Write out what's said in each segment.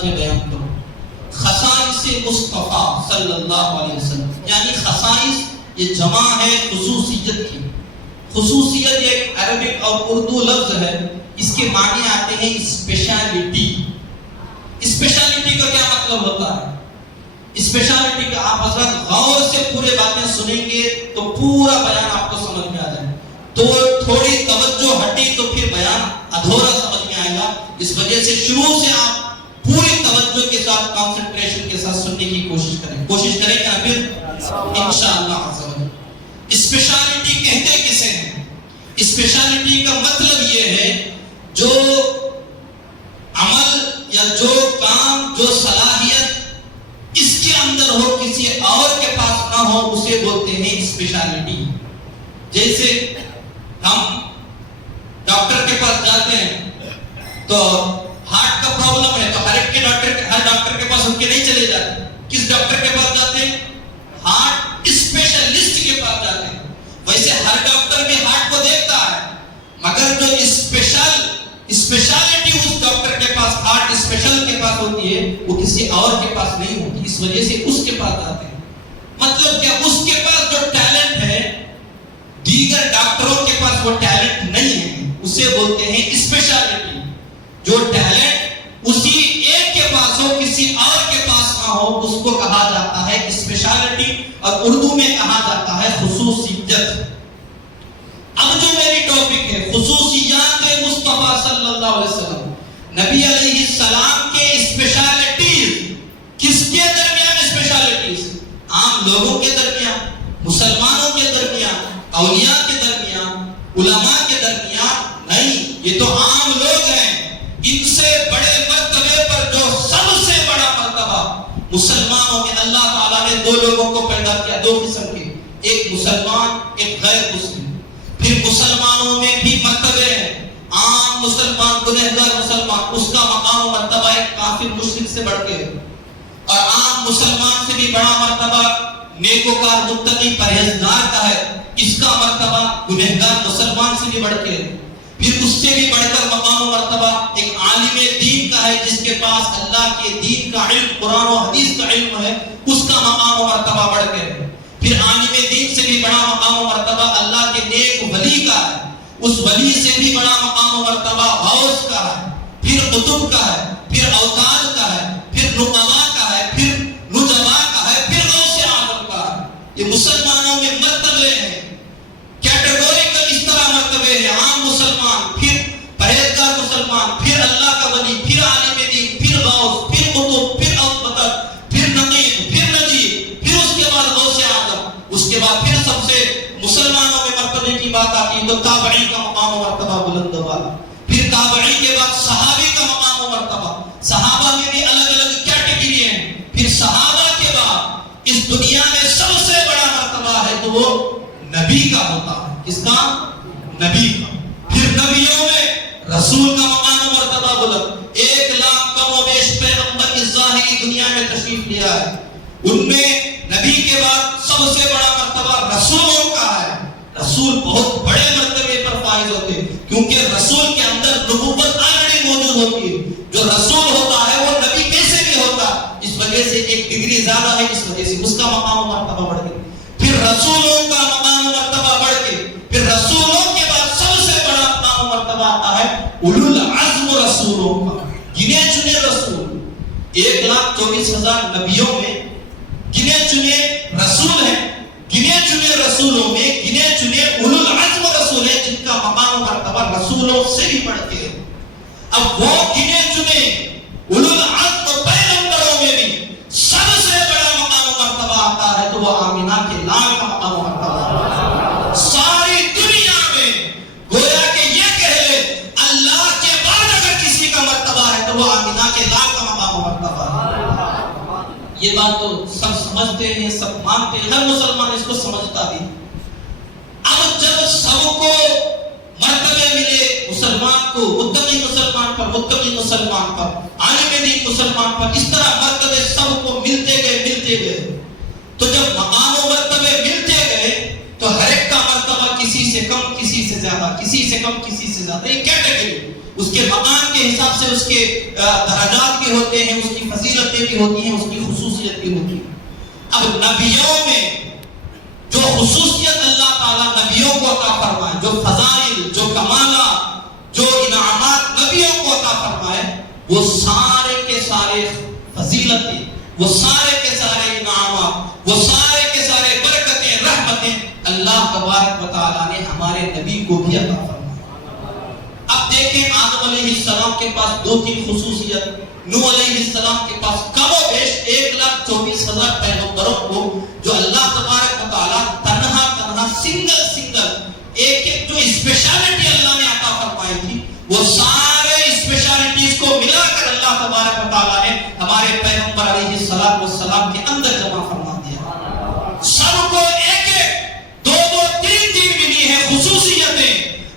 انداز میں بیان کروں. خصائص مصطفیٰ صلی اللہ علیہ وسلم، یعنی خصائص یہ جمع ہے خصوصیت کی. خصوصیت ایک عربک اور اردو لفظ ہے، اس کے معنی آتے ہیں اسپیشلٹی. اسپیشلٹی کا کیا مطلب ہوتا ہے؟ اسپیشلٹی کا آپ حضرات غور سے پورے باتیں سنیں گے تو پورا بیان آپ کو سمجھ میں آ جائے. تو تھوڑی توجہ ہٹی تو پھر بیان ادھورا سمجھ میں آئے گا. اس وجہ سے شروع سے آپ پوری توجہ کے ساتھ کانسنٹریشن کے ساتھ سننے کی کوشش کریں کہ پھر انشاءاللہ. اسپیشلٹی کہتے کسے ہیں؟ اسپیشلٹی کا مطلب یہ ہے جو عمل یا جو کام، جو صلاحیت اس کے اندر ہو کسی اور کے پاس نہ ہو، اسے بولتے ہیں اسپیشلٹی. جیسے ہم ڈاکٹر کے پاس جاتے ہیں تو ہارٹ کا پرابلم ہے تو ہر ڈاکٹر کے پاس ہم کے نہیں چلے جاتے. کس ڈاکٹر کے پاس جاتے ہیں؟ ہارٹ اسپیشلسٹ کے پاس جاتے ہیں. ویسے ہر ڈاکٹر بھی ہارٹ کو دیکھتا ہے، مگر جو اسپیشلٹی اس ڈاکٹر کے پاس، ہارٹ اسپیشل کے پاس ہوتی ہے، وہ کسی اور کے پاس نہیں ہوتی. اس وجہ سے اس کے پاس جاتے ہیں. مطلب کیا؟ اس کے پاس جو ٹیلنٹ ہے دیگر ڈاکٹروں کے پاس وہ ٹیلنٹ نہیں ہے، اسے بولتے ہیں اسپیشلٹی. جو ٹیلنٹ اسی ایک کے پاس ہو، کسی اور کے پاس نہ ہو، اس کو کہا جاتا ہے اسپیشلٹی، اور اردو میں کہا جاتا ہے خصوصیت. اب جو میری ٹاپک ہے خصوصیات مصطفیٰ صلی اللہ علیہ وسلم، نبی علیہ السلام کے اسپیشلٹیز. کس کے درمیان اسپیشلٹیز؟ عام لوگوں کے درمیان، مسلمانوں کے درمیان، اولیاء کے درمیان، علماء کے درمیان نہیں. یہ تو عام لوگ ہیں. ان سے بڑے مرتبے پر جو سب سے بڑا مرتبہ مسلمانوں میں اللہ تعالیٰ نے دو لوگوں کو پیدا کیا، دو قسم کے، ایک مسلمان، ایک غیر مسلم. پھر مسلمانوں میں بھی مرتبے ہیں. عام مسلمان، گنہگار مسلمان، اس کا مقام و مرتبہ ایک کافر مشرک سے بڑھ کے، اور عام مسلمان سے بھی بڑا مرتبہ نیکوکار متقی پرہیزگار کا ہے. اس کا مرتبہ گنہگار مسلمان سے بھی بڑھ کے. پھر اس سے بھی بڑھ کر مقام و مرتبہ ایک عالم دین کا ہے، جس کے پاس اللہ کے دین کا علم، قرآن و حدیث کا علم ہے، اس کا مقام و مرتبہ بڑھ کے. پھر عالم دین سے بھی بڑا مقام و مرتبہ اللہ کے نیک ولی کا ہے، اس ولی سے بھی بڑا مقام و مرتبہ غوث کا ہے، پھر قطب کا ہے، پھر اوتاد کا ہے، پھر نقبا کا ہے، پھر نجبا کا ہے، پھر غوث اعظم کا ہے. یہ مسلمانوں میں مرتبے ہیں، کیٹیگوریکل اس طرح مرتبے ہیں. عام مسلمان، پھر پرہیزگار مسلمان، پھر اللہ کا ولی، پھر عالم دین، پھر غوث، پھر قطب، پھر اوتاد، پھر نقیب، پھر نجیب، پھر اس کے بعد غوث اعظم. اس کے بعد پھر سب سے مسلمانوں میں مرتبے کی بات آتی تو تابعی کا مقام و مرتبہ بلند و بالا. پھر تابعی کے بعد صحابی کا مقام و مرتبہ. صحابہ میں بھی الگ الگ کیٹیگری ہیں. پھر صحابہ کے بعد اس دنیا میں سب سے بڑا مرتبہ ہے تو وہ نبی کا ہوتا ہے. کس کا؟ نبی کا. پھر نبیوں میں رسول کا مقام و مرتبہ بلند. 1 لاکھ کم و بیش پیغمبر اس ظاہری دنیا میں تشریف لیا ہے. ان میں نبی کے بعد سب سے بڑا مرتبہ رسولوں کا ہے. رسول بہت بڑے مرتبے پر فائز ہوتے ہیں، کیونکہ رسول کے اندر نبوت آلریڈی موجود ہوتی ہے. جو رسول ہوتا ہے وہ نبی کیسے بھی ہوتا ہے، اس وجہ سے ایک ڈگری زیادہ ہے، اس وجہ سے اس کا مقام و مرتبہ بڑھ گیا. پھر رسولوں کا مقام و مرتبہ بڑھ کے پھر رسولوں کے بعد سب سے بڑا مقام و مرتبہ آتا ہے اولو العزم رسولوں کا، گنے چنے رسول. 1,24,000 نبیوں میں گنے چنے رسول ہیں. گنے چنے رسولوں میں گنے چنے اولو العزم رسول ہیں، جن کا مقام و مرتبہ رسولوں سے بھی بڑھ کے. اب وہ گنے چنے اولو العزم پیغمبروں میں بھی سب سے بڑا مقام و مرتبہ آتا ہے تو وہ آمینہ کے لال کا مقام و مرتبہ. ساری دنیا میں گویا کہ یہ کہہ لے اللہ کے بعد اگر کسی کا مرتبہ ہے تو وہ آمینہ کے لال کا مقام و مرتبہ ہے. یہ بات تو سب سمجھتے ہیں، سب مانتے ہیں، ہر مسلمان اس کو سمجھتا بھی. اب جب سب کو مرتبے ملے، مسلمان کو متقی مسلمان پر، متقی مسلمان پر، عالم دین مسلمان پر، اس طرح مرتبے سب کو ملتے گئے تو جب مقام و مرتبے ملتے گئے تو ہر ایک کا مرتبہ کسی سے کم، کسی سے زیادہ، کسی سے کم، کسی سے زیادہ. یہ کیٹیگری اس کے مقام کے حساب سے اس کے درجات بھی ہوتے ہیں، اس کی فضیلتیں بھی ہوتی ہیں، اس کی خصوصیت بھی ہوتی ہے۔ اب نبیوں میں جو خصوصیت اللہ تعالیٰ نبیوں کو عطا فرمائے، جو فضائل، جو کمالات، جو انعامات نبیوں کو عطا فرمائے، وہ سارے کے سارے فضیلتیں، وہ سارے کے سارے انعامات، وہ سارے کے سارے برکتیں، رحمتیں اللہ تبارک و تعالیٰ نے ہمارے نبی کو بھی عطا فرمائے۔ اب دیکھیں آدم علیہ السلام کے پاس 2-3 خصوصیت، نوح علیہ السلام کے پاس کم و بیش 1,24,000 پیغمبروں کو جو اللہ تبارک و تعالیٰ تنہا سنگل ایک جو اسپیشلٹی اللہ نے عطا فرمائی تھی، وہ سارے اسپیشلٹیز کو ملا کر اللہ تبارک و تعالیٰ نے ہمارے پیغمبر علیہ السلام کے اندر جمع فرما دیا۔ سب کو ایک 2-2 3-3 ملی ہے خصوصیتیں،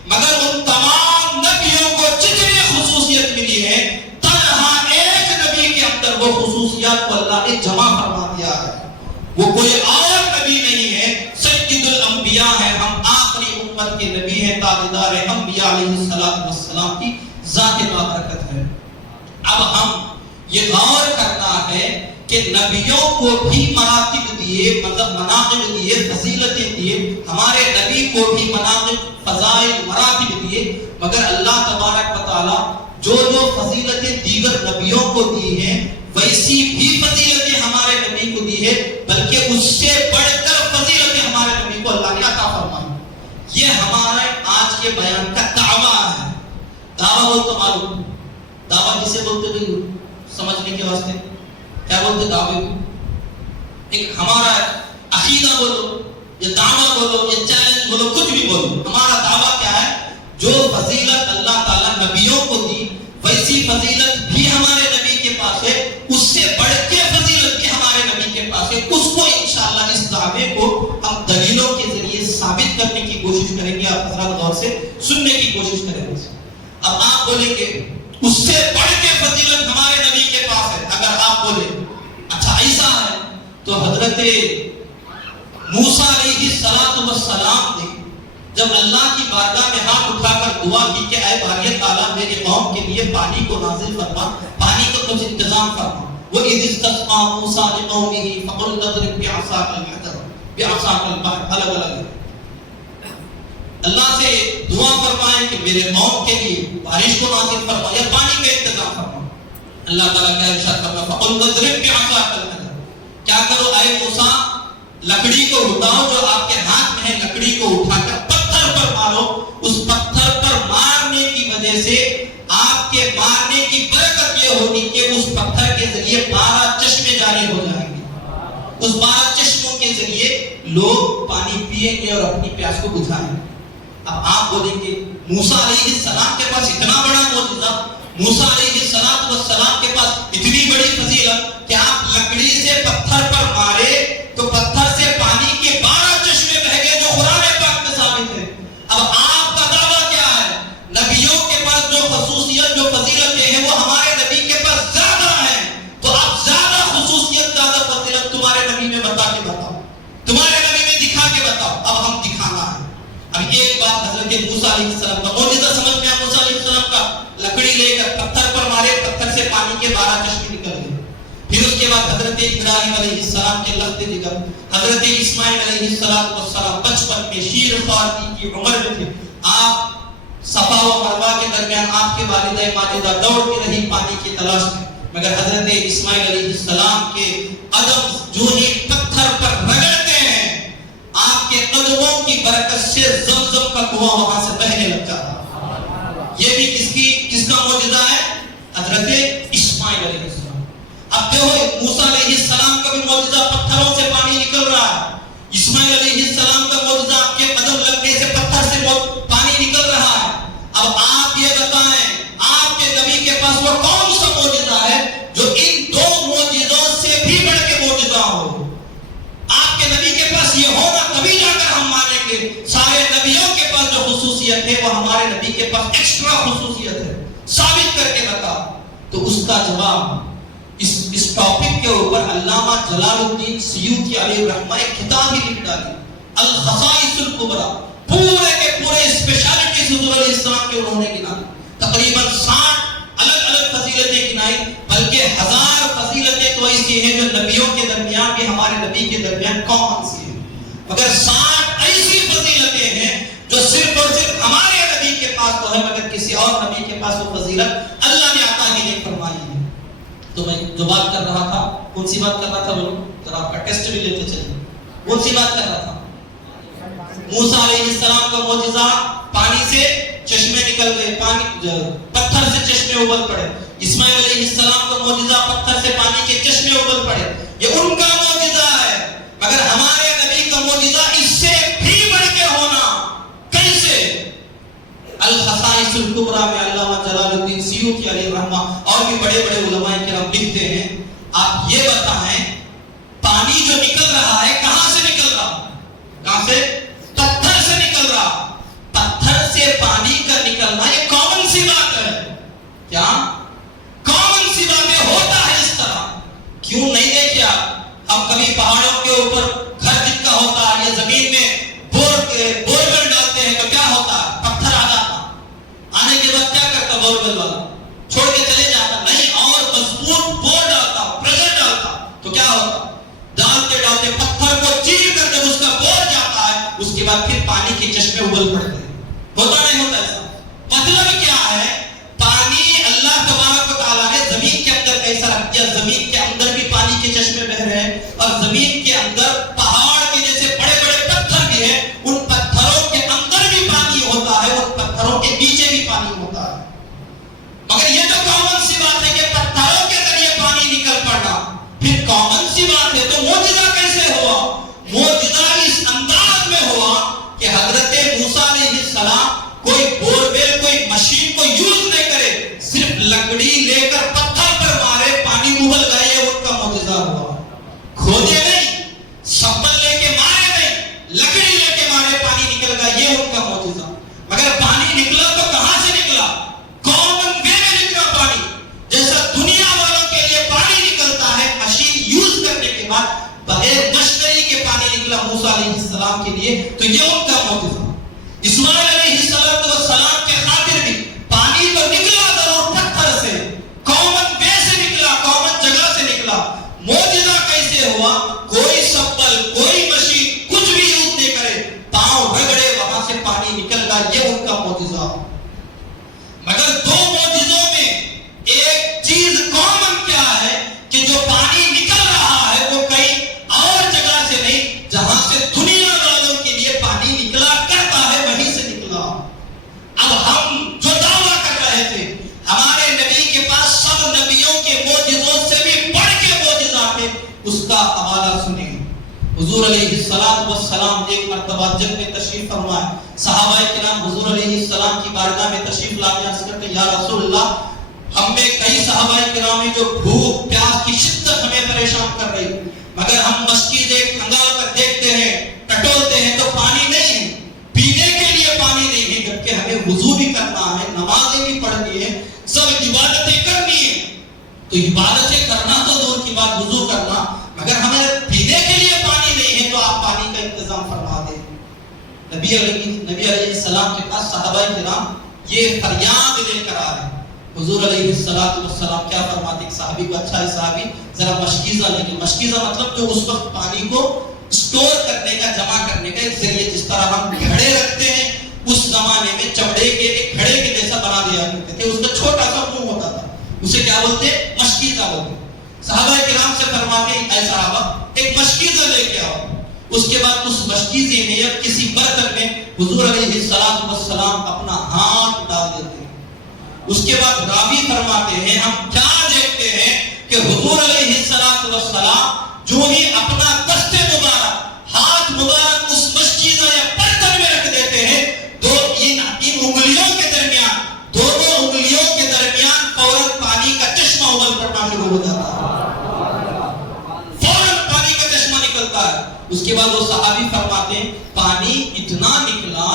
مگر ان تمام نبیوں کو جتنی خصوصیت ملی ہے، تنہا ایک نبی کے اندر وہ خصوصیات کو اللہ نے جمع فرما دیا ہے۔ وہ کوئی اور نبی نہیں ہے، سید الانبیاء ہے، ہم آخری امت کے نبی ہیں، تاجدار انبیاء علیہ السلام کی ذات بابرکت ہے۔ اب ہم یہ غور کرنا ہے کہ نبیوں کو بھی مراتب دیے، مطلب مناقب دیے، فضیلتیں دیے، ہمارے نبی کو بھی مناقب، فضائل، مراتب دیے، مگر اللہ تبارک و تعالی جو فضیلتیں دیگر نبیوں کو دی ہیں، ویسی بھی فضیلتیں ہمارے نبی کو دی ہے، بلکہ اس سے بڑھ کر فضیلتیں ہمارے نبی کو اللہ نے عطا فرمائی۔ یہ ہمارے آج کے بیان کا دعویٰ ہے۔ دعویٰ ہو تو معلوم، دعویٰ جسے بولتے تھے سمجھنے کے واسطے کیا بولتے دعوے کو؟ ایک ہمارا عقیدہ بولو، یہ دعویٰ بولو، یہ چیلنج بولو، کچھ بھی بولو، ہمارا دعویٰ کیا ہے؟ جو فضیلت اللہ تعالیٰ نبیوں کو دی، ویسی فضیلت بھی ہمارے نبی کے پاس ہے، اس سے بڑھ کے فضیلت بھی ہمارے نبی کے پاس ہے۔ اس کو انشاءاللہ اس دعوے کو ہم دلیلوں کے ذریعے ثابت کرنے کی کوشش کریں گے، آپ حضرات غور سے سننے کی کوشش کریں گے۔ اب آپ بولیں گے اس سے بڑھ کے فضیلت ہمارے نبی کے پاس ہے، اگر آپ بولیں اچھا ایسا ہے تو حضرت موسیٰ علیہ السلام نے جب اللہ کی بارگاہ میں ہاتھ اٹھا کر دعا کی کہ اے باری تعالیٰ میرے قوم کے لیے پانی کو نازل فرما، پانی کا کچھ انتظام فرما، وَإِذِ اسْتَسْقَىٰ مُوسَىٰ لِقَوْمِهِ فَقُلْنَا اضْرِب بِّعَصَاكَ الْحَجَرَ، بِعَصَاكَ الْبَحْرَ، الگ الگ ہے۔ اللہ سے دعا فرمائیں کہ میرے قوم کے لیے بارش کو نازل فرما یا پانی کا انتظام فرما۔ اللہ تعالیٰ کا ارشاد فرمایا فَقُلْنَا اضْرِب بِّعَصَاكَ الْحَجَرَ، کیا کرو اے موسیٰ، لکڑی کو اٹھاؤ جو آپ کے ہاتھ میں ہے، لکڑی کو اٹھا کر پتھر پر مارو، اس پتھر پر مارنے کی وجہ سے آپ کے مارنے کی برکت یہ ہوگی کہ اس پتھر کے ذریعے 12 چشمے جاری ہو جائیں گے، اس 12 چشموں کے ذریعے لوگ پانی پیئیں گے اور اپنی پیاس کو بجھائیں گے۔ اب آپ بولیں گے موسیٰ علیہ السلام کے پاس اتنا بڑا معجزہ، موسیٰ علیہ السلام کے پاس اتنی بڑی فضیلت کہ آپ لکڑی سے پتھر پر مارے تو پتھر سے پانی کے 12 چشمے بہہ گئے، جو قرآن پاک میں ثابت ہے۔ اب آپ کا دعویٰ کیا ہے؟ نبیوں کے پاس جو خصوصیت، جو فضیلتیں ہیں وہ ہمارے نبی کے پاس زیادہ ہیں، تو آپ زیادہ خصوصیت، زیادہ فضیلت تمہارے نبی میں بتا کے بتاؤ، تمہارے نبی میں دکھا کے بتاؤ۔ اب ہم دکھانا ہے۔ اب ایک بات حضرت موسیٰ علیہ السلام کا معجزہ سمجھ میں آیا، موسیٰ علیہ السلام کا لکڑی لے کر پتھر پر مارے، پتھر سے پانی کے 12 چشمے نکل گئے۔ پھر اس کے بعد حضرت ابراہیم علیہ السلام کے لخت جگر، حضرت اسماعیل علیہ السلام بچپن میں شیر خواری کی عمر میں تھے، آپ صفا و مروہ کے درمیان آپ کے والدہ ماجدہ دوڑتی رہی پانی کی تلاش میں، مگر حضرت اسماعیل علیہ السلام کے قدم جو ہی پتھر پر رگڑتے ہیں، آپ کے قدموں کی برکت سے زمزم کا کنواں وہاں سے بہنے لگ جاتا۔ یہ بھی کس کا معجزہ ہے؟ حضرت اسماعیل علیہ السلام۔ اب دیکھو موسیٰ علیہ السلام کا بھی معجزہ، پتھروں سے پانی نکل رہا ہے۔ اسماعیل علیہ السلام کا معجزہ، آپ کے قدم لگنے سے پتھر سے پانی نکل رہا ہے۔ اب آپ یہ بتائیں آپ کے نبی کے پاس وہ کون سا معجزہ ہے جو ان 2 معجزوں سے بھی بڑھ کے معجزہ ہو؟ آپ کے نبی کے پاس یہ ہوگا تبھی جا کر ہم مانیں گے۔ سارے نبیوں کے پاس جو خصوصیت ہے وہ ہمارے نبی کے پاس ایکسٹرا خصوصیت ہے، ثابت کر کے بتا۔ تو اس کا جواب اس ٹاپک کے اوپر علامہ جلال الدین سیوطی علیہ الرحمہ ایک کتاب ہی لکھ ڈالی، الخصائص الکبریٰ، پورے کے پورے اسپیشلٹیز حضور علیہ السلام کے انہوں نے گنا۔ تقریباً 60 الگ الگ فضیلتیں گنائی، بلکہ 1000 فضیلتیں تو ایسی ہیں جو نبیوں کے درمیان بھی ہمارے نبی کے درمیان کامن سی ہیں، مگر 60 ایسی فضیلتیں ہیں جو صرف اور صرف ہمارے نبی کے پاس تو ہے، مگر کسی اور نبی کے پاس وہ فضیلت اللہ نے عطا ہی نہیں فرمائی ہے۔ تو میں جو بات کر رہا تھا، کون سی بات کر رہا تھا بولو ذرا، آپ کا ٹیسٹ بھی لیتے چلیے، کون سی بات کر رہا تھا؟ موسیٰ علیہ السلام کا معجزہ، پانی سے چشمے نکل گئے، پتھر سے چشمے ابل پڑے۔ اسماعیل علیہ السلام کا معجزہ، پتھر سے پانی کے چشمے ابل پڑے، یہ ان کا معجزہ ہے، مگر ہمارے نبی کا معجزہ اس سے بھی بڑھ کے ہونا کیسے؟ الخصائص الکبریٰ میں علامہ جلال الدین سیوطی علیہ الرحمہ اور بھی بڑے بڑے علماء کرام لکھتے ہیں، آپ یہ بتائیں پانی جو نکل رہا ہے کہاں سے نکل رہا؟ کہاں سے؟ پتھر سے نکل رہا۔ پتھر سے پانی کا نکلنا یہ کامن سی بات ہے، کیا کامن سی بات ہے؟ ہوتا ہے اس طرح، کیوں نہیں دیکھے آپ؟ ہم کبھی پہاڑوں کے اوپر گھر جن کا ہوتا ہے یا زمین میں بورول ڈالتے ہیں تو کیا ہوتا ہے؟ پتھر آ جاتا، آنے کے بعد کیا کرتا بورول والا؟ چھوڑ کے چلے جاتا نہیں، اور مضبوط بور ڈالتا، پریشر ڈالتا، تو کیا ہوتا؟ ڈالتے ڈالتے پتھر کو چیر کر جب اس کا بور جاتا ہے، اس کے بعد پھر پانی کے چشمے ابل پڑتے ہیں۔ ہوتا نہیں ہوتا ایسا؟ مطلب کیا ہے؟ پانی اللہ تبارک و تعالیٰ نے زمین کے اندر کیسا رکھ دیا، زمین کے اندر بھی پانی کے چشمے بہ رہے ہیں، اور زمین کے اندر پہاڑ کے جیسے بڑے بڑے پتھر بھی ہیں، ان پتھروں کے اندر بھی پانی ہوتا ہے، ان پتھروں کے نیچے بھی پانی ہوتا ہے۔ مگر یہ تو کامن سی بات ہے کہ پتھروں کے ذریعے پانی نکل پڑا، پھر کامن سی بات ہے تو معجزہ کیسے ہوا؟ معجزہ اس انداز میں ہوا کہ حضرت موسیٰ علیہ السلام کوئی بورویل، کوئی مشین کو یوز نہیں کرے، صرف لکڑی لے کر پتھر پر مارے، پانی ابل گئے، یہ ان کا معجزہ ہوا۔ کھودے نہیں، شپل لے کے مارے نہیں، لکڑی لے کے مارے، پانی نکل گیا، یہ ان کا معجزہ۔ مگر پانی نکلا تو کہاں سے نکلا؟ کامن وے میں نکلا پانی، جیسا دنیا والوں کے لیے پانی نکلتا ہے مشین یوز کرنے کے بعد، بغیر مشتری کے پانی نکلا موسیٰ علیہ السلام کے لیے، تو یہ ان کا معجزہ۔ اسماعیل علیہ السلام کے خاطر بھی پانی تو نکلا ضرور پتھر سے، کامن وے سے نکلا، کامن جگہ سے نکلا۔ معجزہ کیسے ہوا؟ کوئی سپل، کوئی مشین، کچھ بھی یوز نہیں کرے، پاؤں رگڑے، وہاں سے پانی نکل گا، یہ ان کا معجزہ۔ مگر دو معجزوں میں ایک چیز کامن کیا ہے کہ جو پانی نکل رہا ہے وہ کہیں اور جگہ سے نہیں، جہاں سے دنیا والوں کے لیے پانی نکلا کرتا ہے وہیں سے نکلا۔ اب ہم جو دعویٰ کر رہے تھے ہمارے نبی کے پاس سب نبیوں کے معجزوں سے بھی بڑھ کے معجزات ہیں، اس کا حوالہ سنیں۔ حضور علیہ السلام ایک مرتبہ جنگ میں تشریف فرمائے، صحابہ کرام حضور علیہ السلام کی بارگاہ میں تشریف لاتے عرض کرتے ہیں یا رسول اللہ، ہم میں کئی صحابہ کرام ہیں جو بھوک پیاس کی شدت ہمیں پریشان کر رہی، مگر ہم مسجد کھنگال کر دیکھتے ہیں، ٹٹولتے ہیں تو پانی نہیں ہے، پینے کے لیے پانی نہیں ہے، جبکہ ہمیں وضو بھی کرنا ہے، نمازیں بھی پڑھنی ہے، سب عبادتیں کرنی ہے، تو عبادتیں کرنا تو دور کی بات، وضو کرنا، مگر ہمیں پینے کے لیے پانی نہیں ہے، تو آپ پانی کا انتظام فرما دیں۔ نبی علیہ السلام کے پاس صحابہ کرام یہ فریاد لے کر آ رہے ہیں، حضور علیہ السلام کیا فرماتے ہیں؟ صحابی کو اچھا ہے صحابی ذرا مشکیزہ لے کے، مشکیزہ مطلب جو اس وقت پانی کو سٹور کرنے کا، جمع کرنے کا ایک ذریعہ، جس طرح ہم گھڑے رکھتے ہیں، اس زمانے میں چمڑے کے ایک گھڑے کے جیسا بنا دیا کرتے تھے، اس کا چھوٹا سا منہ ہوتا تھا، اسے کیا بولتے؟ مشکیزہ بولتے۔ صحابہ کرام سے فرماتے ہیں اے صحابہ ایک مشکیزہ لے کے آؤ، اس کے بعد اس مشکیزے میں یا کسی برتن میں حضور علیہ السلام اپنا ہاتھ ڈال دیتے ہیں، اس کے بعد راوی فرماتے ہیں ہم کیا دیکھتے ہیں کہ حضور علیہ السلام جو ہی اپنا دست مبارک، ہاتھ مبارک اس مشکیزہ یا برتن میں رکھ دیتے ہیں، تو ان انگلیوں کے درمیان، دونوں انگلیوں کے درمیان فوراً پانی کا چشمہ ابل پڑنا شروع ہو جاتا ہے، فوراً پانی کا چشمہ نکلتا ہے۔ اس کے بعد وہ صحابی فرماتے ہیں پانی اتنا نکلا،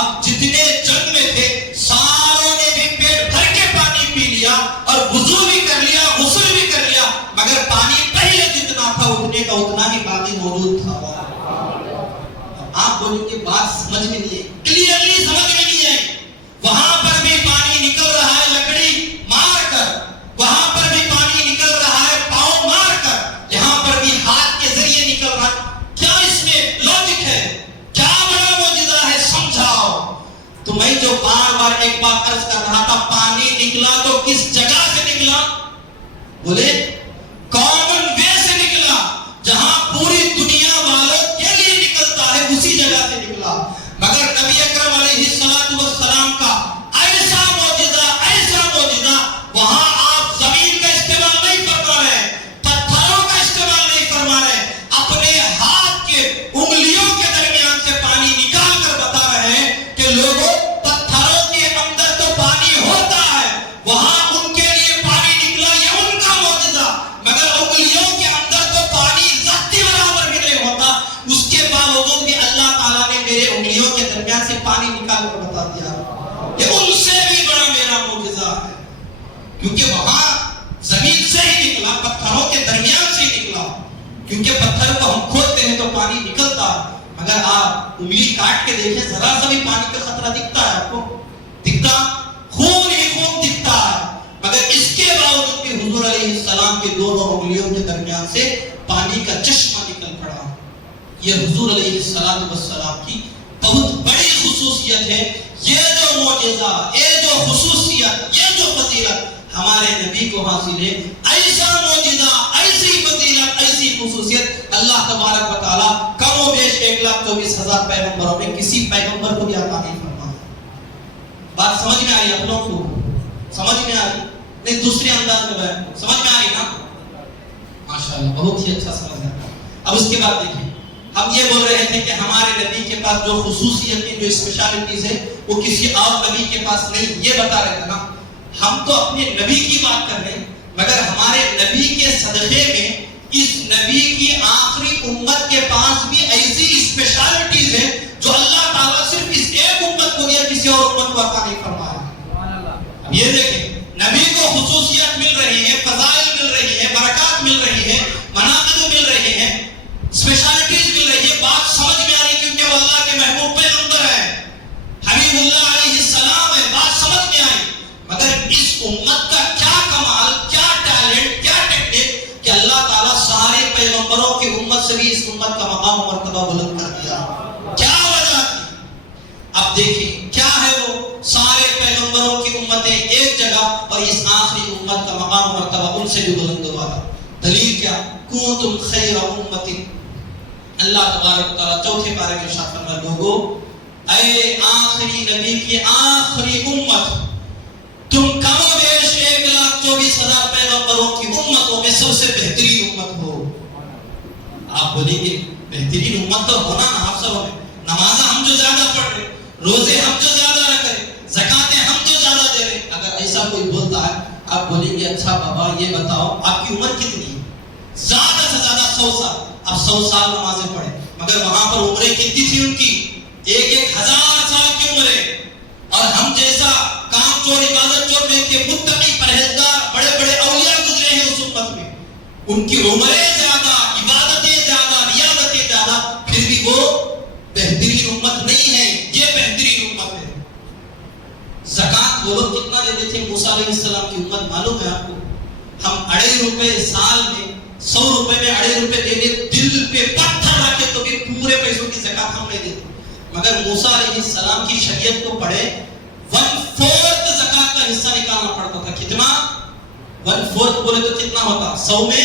اب جتنے جنگ میں تھے ساروں نے بھی پیٹ بھر کے پانی پی لیا اور وضو بھی کر لیا، غسل بھی کر لیا، مگر پانی پہلے جتنا تھا اتنے کا اتنا ہی باقی موجود تھا۔ آپ بولیں کہ بات سمجھ میں نہیں ہے، کلیئرلی سمجھ میں نہیں ہے، وہاں پر بھی پانی نکلا تو کس جگہ سے نکلا؟ بولے کامن وے سے نکلا، جہاں پوری دنیا والوں کے لیے نکلتا ہے اسی جگہ سے نکلا۔ مگر نبی اکرم علیہ السلام کا ایسا معجزہ وہاں آپ زمین کا استعمال نہیں فرما رہے، پتھروں کا استعمال نہیں فرما رہے، اپنے ہاتھ کے انگلیوں کے درمیان سے پانی نکال کر بتا رہے ہیں کہ لوگوں پتھروں کے اندر تو پانی ہوتا ہے، وہاں ان کے لیے پانی نکلا، یہ ان کا معجزہ، مگر انگلیوں کے اندر تو پانی ذاتی برابر بھی نہیں ہوتا، اس کے باوجود بھی اللہ تعالیٰ نے میرے انگلیوں کے درمیان سے پانی نکال کر بتا دیا کہ ان سے بھی بڑا میرا معجزہ ہے، کیونکہ وہاں زمین سے ہی نکلا، پتھروں کے درمیان سے ہی نکلا، کیونکہ پتھر کو ہم کھودتے ہیں تو پانی نکلتا ہے، مگر آپ انگلی کاٹ کے دیکھیں ذرا سا بھی پانی کا خطرہ دکھتا ہے آپ کو؟ دکھتا؟ خون ہی خون دکھتا ہے، مگر اس کے باوجود بھی حضور علیہ السلام کے دونوں انگلیوں کے درمیان سے پانی کا چشمہ نکل پڑا۔ یہ حضور علیہ السلام کی بہت بڑی خصوصیت ہے۔ یہ جو معجزہ، یہ جو خصوصیت، یہ جو فضیلت ہمارے نبی کو حاصل ہے، ایسا معجزہ، ایسی فضیلت، ایسی خصوصیت اللہ تبارک و تعالیٰ کم و بیش 1,24,000 پیغمبروں میں کسی پیغمبر کو بھی عطا نہیں فرمایا۔ بات سمجھ میں آئی آپ لوگوں کو؟ سمجھ میں آ رہی؟ نہیں دوسرے انداز میں بیان سمجھ میں آ رہی نا؟ ماشاءاللہ بہت ہی اچھا سمجھ میں آیا۔ اب اس کے بعد دیکھیں، ہم یہ بول رہے تھے کہ ہمارے نبی کے پاس جو خصوصیتیں، جو اسپیشلٹیز ہیں، وہ کسی اور نبی کے پاس نہیں، یہ بتا رہے تھے نا۔ ہم تو اپنے نبی کی بات کر رہے ہیں، مگر ہمارے نبی کے صدقے میں اس نبی کی آخری امت کے پاس بھی ایسی اسپیشلٹیز ہیں جو اللہ تعالیٰ صرف اس ایک امت کو دیا، کسی اور امت کو عطا نہیں فرمایا۔ اب یہ دیکھیں، نبی کو خصوصیات مل رہی ہیں، فضائل مل رہی ہیں، برکات مل رہی ہیں، مناقب مل رہی ہیں، اسپیشلٹیز مل رہی ہے، بات سمجھ میں آ رہی کیونکہ وہ اللہ کے محبوب پیغمبر ہے، حبیب اللہ علیہ السلام ہے، بات سمجھ میں آئی۔ مگر اس امت کا کیا کمال، کیا ٹیلنٹ، کیا ٹیکنک کہ اللہ تعالیٰ سارے پیغمبروں کی امت سے بھی اس امت کا مقام و مرتبہ بلند کر دیا۔ کیا وجہ تھی؟ اب دیکھیں کیا ہے وہ سارے پیغمبروں کی امتیں ایک جگہ اور اس آخری امت کا مقام و مرتبہ ان سے بھی بلند ہوا تھا۔ دلیل کیا؟ کنتم خیر امت، اللہ تبارک و تعالیٰ چوتھے پارے میں ارشاد فرمایا، لوگوں اے آخری نبی کی آخری امت، تم کم و بیش 1,24,000 پیغمبروں کی امتوں میں سب سے بہترین امت ہو۔ آپ بولیں گے بہترین امت تو ہونا نا آپ سب میں، نمازیں ہم جو زیادہ پڑھ رہے، روزے ہم جو زیادہ رکھ رہے، زکاتیں ہم جو زیادہ دے رہے، اگر ایسا کوئی بولتا ہے آپ بولیں گے اچھا بابا یہ بتاؤ آپ کی عمر کتنی ہے؟ زیادہ سے زیادہ 100 سال۔ اب 100 سال نمازیں پڑھے، مگر وہاں پر عمریں کتنی تھی ان کی؟ 1,000 سال کی عمریں، اور ہم جیسا کام چور عبادت چور میں کے متقی پرہیزگار بڑے بڑے اولیاء گزرے ہیں اس امت میں، ان کی عمریں زیادہ، عبادتیں زیادہ، ریاضتیں زیادہ، پھر بھی وہ بہترین امت نہیں ہے، یہ بہترین امت ہے۔ زکات وہ لوگ کتنا دیتے تھے موسیٰ علیہ السلام کی امت معلوم ہے آپ کو؟ ہم 2.5 روپے سال میں 100 روپے میں 2.5 روپے دینے، دل پہ پتھر رکھے تو بھی پورے پیسوں کی زکات ہم نہیں دیتے، مگر موسیٰ علیہ السلام کی شریعت کو پڑھے 1/4 زکات کا حصہ نکالنا پڑتا تھا۔ کتنا؟ 1/4 بولے تو کتنا ہوتا؟ 100 میں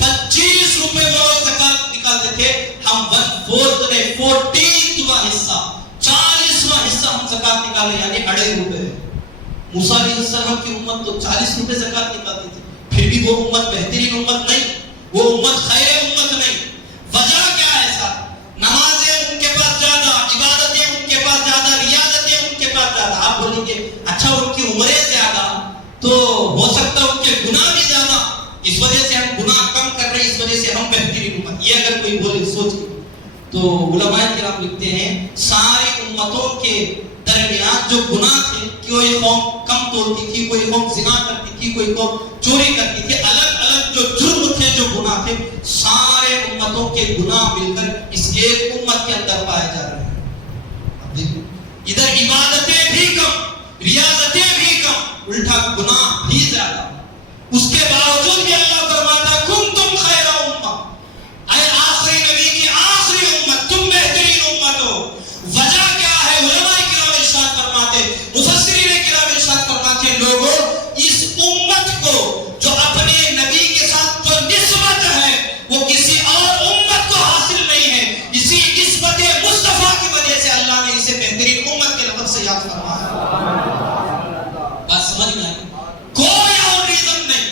25 روپے وہ زکات نکالتے تھے، ہم 1/4 نے 14واں حصہ، 40واں حصہ ہم زکات نکالے، یعنی 2.5 روپے۔ موسیٰ علیہ السلام کی امت تو 40 روپے زکات نکالتی تھی، پھر بھی وہ امت بہترین امت نہیں، وہ امت خیر امت نہیں۔ وجہ کیا ہے ایسا؟ نمازیں ان کے پاس زیادہ، عبادتیں ان کے پاس زیادہ، ریاضتیں ان کے پاس زیادہ۔ آپ بولیں گے اچھا ان کی عمریں زیادہ تو ہو سکتا ہے ان کے گناہ بھی زیادہ، اس وجہ سے ہم گناہ کم کر رہے ہیں، اس وجہ سے ہم بہترین امت، یہ اگر کوئی بولے سوچ کے تو علماء کرام لکھتے ہیں ساری امتوں کے درمیان جو گناہ تھے، کوئی قوم کم توڑتی تھی، کوئی قوم زنا کرتی تھی، کوئی قوم چوری کرتی تھی، الگ الگ جو جرم تھے، جو گناہ تھے، سارے امتوں کے گناہ مل کر اس ایک امت کے اندر پائے جا رہے ہیں۔ ادھر عبادتیں بھی کم، ریاضتیں بھی کم، الٹا گناہ بھی زیادہ، اس کے باوجود بھی اللہ فرماتا کنتم خیر امہ، اے آخری نبی کی آخری امت، تم بہترین امت ہو۔ وجہ کیا ہے؟ علماء کرام ارشاد فرماتے، مفسرین کرام ارشاد فرماتے، لوگوں سمجھ میں آئی؟ کوئی اور ریزن نہیں،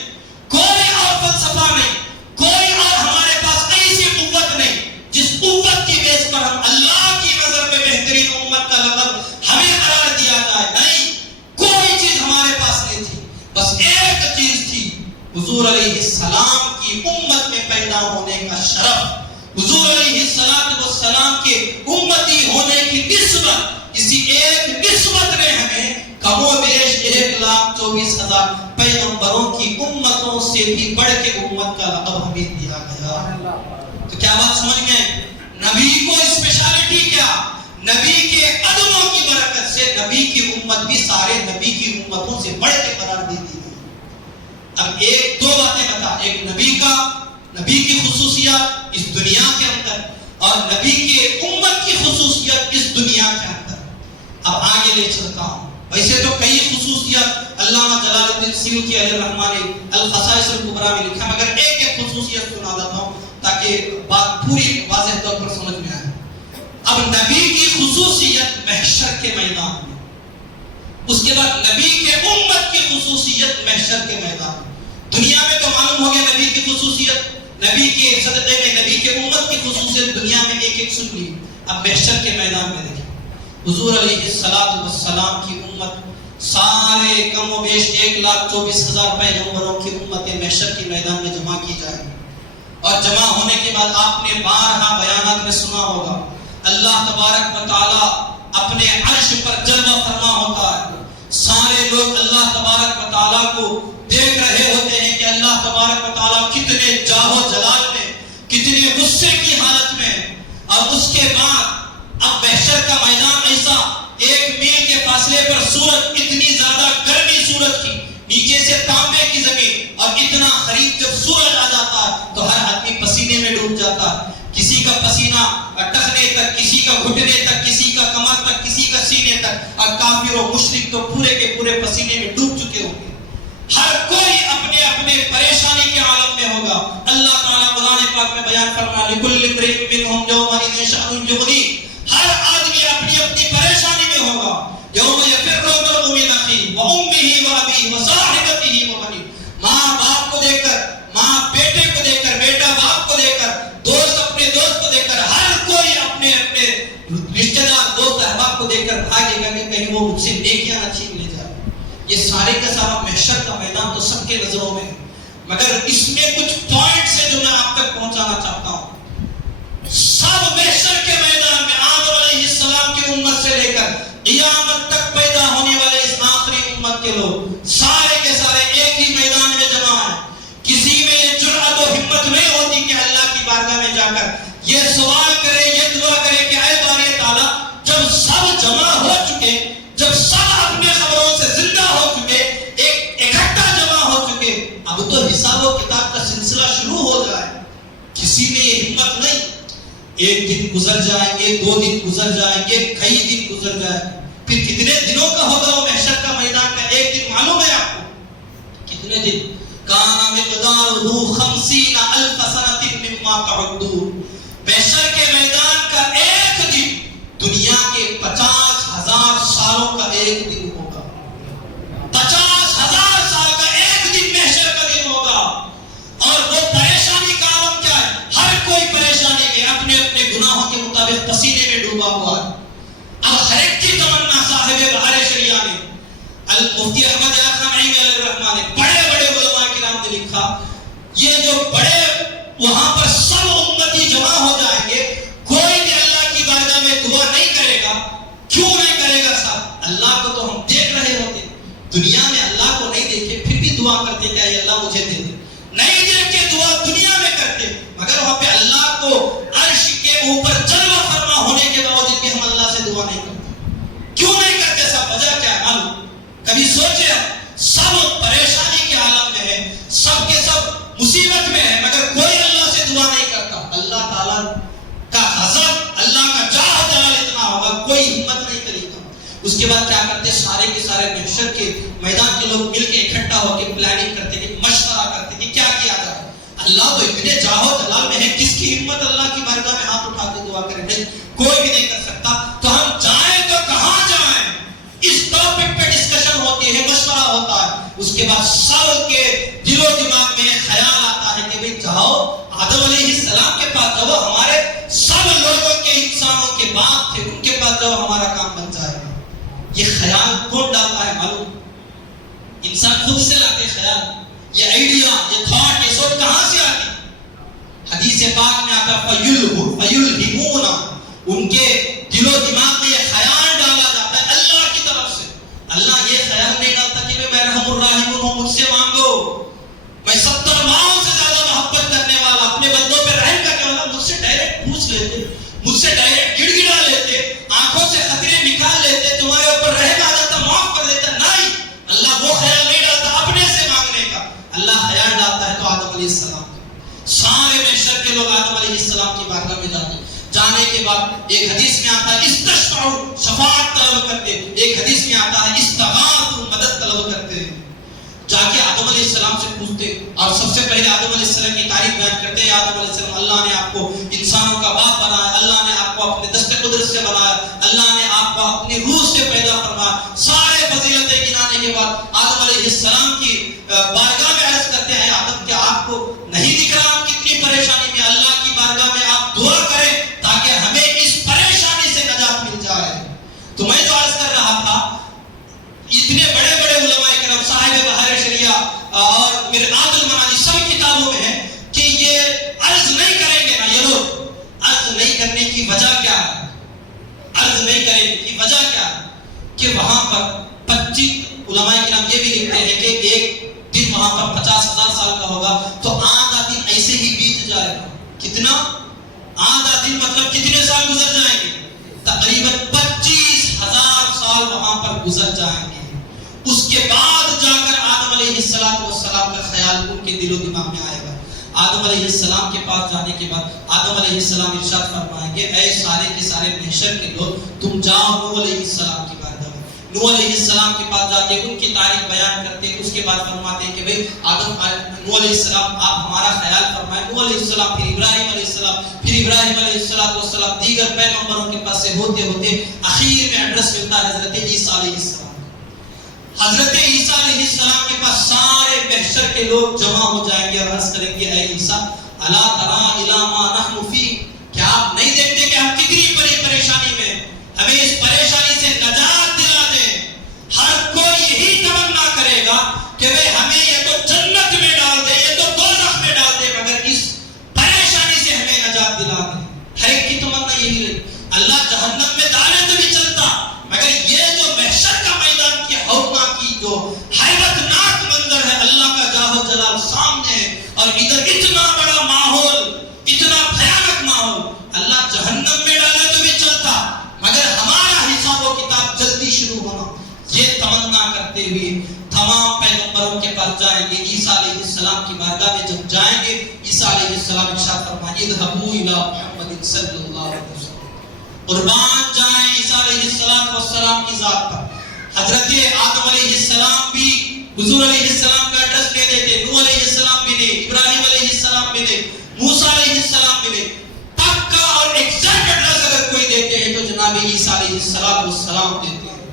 کوئی اور فلسفہ نہیں، کوئی اور ہمارے پاس ایسی قوت نہیں جس قوت کی بیس پر ہم اللہ کی نظر میں بہترین امت کا لقب ہمیں قرار دیا جائے۔ نہیں، کوئی چیز ہمارے پاس نہیں تھی، بس ایک چیز تھی، حضور علیہ السلام کی امت میں پیدا ہونے کا شرف، حضور علیہ السلام کے امتی ہونے کی نسبت، اسی ایک نسبت نے ہمیں کم و بیش 1,24,000 پیغمبروں کی امتوں سے بھی بڑھ کے امت کا لقب ہمیں دیا گیا۔ تو کیا بات سمجھ گئے؟ نبی کو اسپیشلٹی کیا؟ نبی کے قدموں کی برکت سے نبی کی امت بھی سارے نبی کی امتوں سے بڑھ کے قرار دے دی گئی۔ اب ایک دو باتیں بتا، ایک نبی کی خصوصیات اس دنیا کے اندر، اور نبی کے امت کی خصوصیت اس دنیا کے اندر۔ اب آگے لے چلتا ہوں۔ ویسے تو کئی خصوصیات علامہ جلال الدین سیوطی علیہ الرحمہ نے الخصائص الکبریٰ میں لکھا، مگر ایک ایک خصوصیت سنا دیتا ہوں تاکہ بات پوری واضح طور پر سمجھ میں آئے۔ اب نبی کی خصوصیت محشر کے میدان میں، اس کے بعد نبی کے امت کی خصوصیت محشر کے میدان میں۔ دنیا میں تو معلوم ہو گیا نبی کی خصوصیت، نبی کے صدقے میں نبی کے امت کی خصوصیت دنیا میں ایک ایک سن لی۔ اب محشر کے میدان میں دیکھیں، حضور علیہ السلام کی امت سارے کم و بیش 1,24,000 پیغمبروں کی امت محشر کے میدان میں جمع کی جائے گی، اور جمع ہونے کے بعد آپ نے بارہا بیانات میں سنا ہوگا، اللہ تبارک و تعالی اپنے عرش پر جلوہ فرما ہوتا ہے، سارے لوگ اللہ تبارک و تعالی کو دیکھ رہے ہوتے ہیں کہ اللہ تبارک و تعالی کتنے جاہ و جلال میں، کتنے غصے کی حالت میں، اور اس کے بعد اب محشر کا میدان ایسا 1 میل کے فاصلے پر سورج، اتنی زیادہ گرمی سورج کی، نیچے سے تانبے کی زمین، اور اتنا قریب جب سورج آ جاتا ہے تو ہر آدمی پسینے میں ڈوب جاتا ہے، کسی کا پسینہ ٹخنے تک، کسی کا گھٹنے تک، کسی کا کمر تک، کسی کا سینے تک، اور کافر و مشرک تو پورے کے پورے پسینے میں ڈوب چکے ہوں گے۔ ہر کوئی اپنے اپنے پریشانی کے عالم میں ہوگا۔ اللہ تعالیٰ قرآن پاک میں بیان فرما لِكُلِّ امْرِئٍ مِّنْهُمْ يَوْمَئِذٍ شَأْنٌ يُغْنِيهِ، ہر آدمی اپنی اپنی پریشانی میں ہوگا۔ یوم یفر المرء من اخیہ وامہ وابیہ وصاحبتہ وبنیہ، ماں باپ کو دیکھ کر، ماں بیٹے کو دیکھ کر، بیٹا باپ کو دیکھ کر، دوست اپنے دوست کو دیکھ کر، ہر کوئی اپنے اپنے رشتہ دار دوست احباب کو دیکھ کر بھاگے گا کہ کہیں وہ مجھ سے نیکیاں نہ چھین لے جائے۔ یہ سارے کا سارا محشر کا میدان تو سب کے نظروں میں ہے، مگر اس میں کچھ پوائنٹس ہیں جو میں آپ تک پہنچانا چاہتا ہوں۔ سب محشر کے میدان میں آدم علیہ السلام کی امت سے لے کر قیامت تک پیدا ہونے والے اس آخری امت کے لوگ سارے کے سارے ایک ہی میدان میں جمع ہیں۔ کسی میں یہ جرأت و ہمت نہیں ہوتی کہ اللہ کی بارگاہ میں جا کر یہ سوال کرے، یہ دعا کرے کہ اے باری تعالیٰ، جب سب جمع ہو چکے، جب سب اپنے خبروں سے زندہ ہو چکے، ایک اکٹھا جمع ہو چکے، اب تو حساب و کتاب کا سلسلہ شروع ہو جائے۔ کسی میں یہ ہمت نہیں۔ ایک دن گزر جائیں گے، 2 دن گزر جائیں گے، کئی دن گزر جائیں گے، پھر کتنے دنوں کا ہوگا وہ محشر کا میدان کا ایک دن معلوم ہے آپ کو کتنے دن؟ کان مقدارہ 50,000 سنۃ مما تعدون، محشر کے میدان کا ایک دن دنیا کے 50,000 سالوں کا ایک دن ہوگا۔ 50,000 سال کا ایک دن محشر کا دن ہوگا، اور وہ پریشانی کا عالم کیا ہے؟ ہر کوئی پریشانی میں اپنے اپنے گناہوں کے مطابق پسینے میں ڈوبا ہوا ہے۔ اب ہر ایک کی تمنا صاحب بہار شریعہ نے، مفتی احمد یار خان علیہ الرحمہ نے، بڑے بڑے علماء کرام نے لکھا، یہ جو بڑے وہاں پر سب امتی جمع ہو جائیں گے، کوئی بھی اللہ کی بارگاہ میں دعا نہیں کرے گا۔ کیوں نہیں کرے گا صاحب؟ اللہ کو تو ہم دیکھ رہے ہوتے، دنیا میں اللہ کو نہیں دیکھے پھر بھی دعا کرتے کہ اے اللہ مجھے دے دے، نہیں دیکھ کے دعا دنیا میں کرتے، مگر وہاں پہ اللہ کو عرش کے اوپر جلوہ فرما ہونے کے باوجود بھی ہم اللہ سے دعا نہیں کرتے۔ کیوں نہیں کرتے صاحب؟ وجہ کیا ہے معلوم؟ کبھی سوچے؟ سب پریشانی کے عالم میں ہے، سب کے سب مصیبت میں ہے، مگر کوئی اللہ سے دعا نہیں کرتا۔ اللہ تعالیٰ کا غضب، اللہ کا جاہ جلال اتنا ہوگا، کوئی ہمت نہیں کرے گا۔ اس کے بعد کیا کرتے؟ سارے کے سارے محشر کے میدان کے لوگ مل کے اکٹھا ہو کے پلاننگ کرتے کہ مشورہ کرتے کہ کیا کیا جائے۔ اللہ تو اتنے جاہ و جلال میں ہے، کس کی ہمت اللہ کی بارگاہ میں ہاتھ اٹھا کے دعا کرے؟ نہیں، کوئی بھی نہیں کر سکتا۔ تو ہم جائیں تو کہاں جائیں؟ اس ٹاپک پہ ڈسکشن ہوتی ہے، مشورہ ہوتا اس کے بعد سب کے دل و دماغ میں خیال آتا ہے کہ بھئی جاؤ آدم علیہ السلام کے پاس جاؤ، ہمارے سب لوگوں کے انسانوں کے باپ تھے، ان کے پاس جاؤ، ہمارا کام بن جائے گا۔ یہ خیال کون ڈالتا ہے معلوم؟ انسان خود سے لاتے خیال، یہ آئیڈیا، یہ تھاٹ، یہ سوچ کہاں سے آتی؟ حدیث پاک میں آتا فَيُلْهِمُونَ، ان کے دل و دماغ میں یہ خیال ڈالا جاتا ہے اللہ کی طرف سے۔ اللہ یہ خیال نہیں ڈالتا کہ میں رحم الراحمون ہوں، مجھ سے مانگو، میں 70 ماؤں سے زیادہ محبت کرنے والا، اپنے بندوں پہ رحم کرنے والا، مجھ سے ڈائریکٹ پوچھ لیتے، مجھ سے ڈائریکٹ گڑ گڑا لیتے، آنکھوں سے خطرے نکال لیتے، تمہارے اوپر رحم آ جاتا، معاف کر دیتا۔ نہیں، اللہ وہ خیال نہیں ڈالتا اپنے سے مانگنے کا، اللہ خیال ڈالتا ہے تو آدم علیہ السلام سارے محشر کے لوگ آدم علیہ السلام کی بارگاہ میں جاتے ہیں۔ جانے کے بعد ایک حدیث میں آتا ہے استشفعوا، شفاعت طلب کرتے، ایک حدیث میں آتا ہے استغاثوا، مدد طلب کرتے، جا کے آدم علیہ السلام سے پوچھتے، اور سب سے پہلے آدم علیہ السلام کی تعریف بیان کرتے ہیں۔ آدم علیہ السلام، اللہ نے آپ کو انسانوں کا باپ بنایا، اللہ نے آپ کو اپنے دست قدرت سے بنایا، اللہ نے آپ کو اپنی روح سے پیدا فرمایا۔ سارے فضیلتیں گنانے کے بعد آدم علیہ السلام کی بارگاہ میں عرض کرتے ہیں آدم کیا آپ کو نہیں دکھ رہا ہم کتنی پریشانی میں؟ اللہ کی بارگاہ میں آپ دعا کریں تاکہ ہمیں اس پریشانی سے نجات مل جائے۔ تو میں جو عرض کر رہا تھا، اتنے بڑے بڑے علماء کرام صاحب بحر شریعہ اور مرآت المنازل سب کتابوں میں ہے کہ یہ عرض نہیں کریں گے نا، یہ لوگ عرض نہیں کرنے کی وجہ کیا ہے؟ عرض نہیں کرنے کی وجہ کیا ہے کہ وہاں پر 25 علماء کرام یہ بھی لکھتے ہیں کہ ایک دن وہاں پر 50,000 سال کا ہوگا تو آدھا دن ایسے ہی بیت جائے گا۔ کتنا؟ آدھا دن مطلب کتنے سال گزر جائیں گے؟ تقریباً 25,000 سال وہاں پر گزر جائیں گے۔ اس کے بعد جا کر آدم علیہ السلام کا خیال ان کے دل و دماغ میں آئے گا۔ آدم علیہ السلام کے پاس جانے کے بعد آدم علیہ السلام ارشاد فرمائیں گے اے سارے کے سارے محشر کے لوگ تم جاؤ نوح علیہ السلام کی بارگاہ میں۔ نوح علیہ السلام کے پاس جاتے ان کی تعریف بیان کرتے، اس کے بعد فرماتے ہیں کہ بھئی نوح علیہ السلام آپ ہمارا خیال فرمائیں۔ نوح علیہ السلام، پھر ابراہیم علیہ السلام، پھر ابراہیم علیہ السلام، دیگر پیغمبروں کے پاس سے ہوتے ہوتے آخر میں ایڈریس ملتا ہے حضرت عیسیٰ علیہ السلام۔ حضرت عیسیٰ علیہ السلام کے پاس سارے محشر کے لوگ جمع ہو جائیں گے اور عرض کریں گے اے عیسیٰ الا تری الی ما نحن فی، کیا آپ نہیں دیکھتے کہ ہم کتنی بڑی پریشانی میں، ہمیں اس پریشانی سے نجات دلا دیں۔ ہر کوئی یہی تمنا کرے گا کہ بھئی ہمیں یہ تو جنت میں ڈال دے، یہ تو دوزخ میں ڈال دے، مگر اس پریشانی سے ہمیں نجات دلا دے۔ ہر ایک کی تمنا یہی رہی۔ اللہ جہنم میں ڈالے تو بھی چلتا، مگر یہ جو محشر کا میدان کی حوما کی جو حیرت ناک منظر ہے، اللہ کا جاہ و جلال سامنے ہے اور ادھر اتنا بڑا ماحول، اتنا بھیانک ماحول، اللہ جہنم میں ڈالے تو بھی چلتا، مگر ہمارا حساب و کتاب جلدی شروع ہونا، یہ تمنا کرتے ہوئے تمام پیغمبروں کے پاس جائیں گے۔ عیسیٰ علیہ السلام کی بارگاہ میں جب جائیں گے، عیسیٰ علیہ السلام ارشاد فرمائیں اذهبوا الی محمد صلی اللہ علیہ وسلم، قربان جائیں عیسیٰ علیہ السلام کی ذات پر۔ حضرت آدم علیہ السلام بھی حضور علیہ السلام کا ایڈریس لے دیتے، نوح علیہ السلام ملے، ابراہیم علیہ السلام ملے، موسیٰ علیہ السلام ملے، پکا اور ایگزیکٹ ایڈریس اگر کوئی دیتے ہیں تو جناب عیسیٰ علیہ السلام دیتے ہیں۔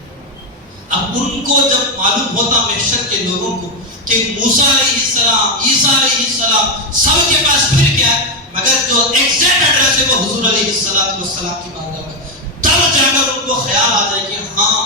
اب ان کو جب معلوم ہوتا محشر کے لوگوں کو کہ موسیٰ علیہ السلام، عیسیٰ علیہ السلام سب کے پاس پھر کیا ہے، مگر جو ایگزیکٹ ایڈریس ہے وہ حضور علیہ السلام کی بارگاہ میں، تب جا کر ان کو خیال آ جائے کہ ہاں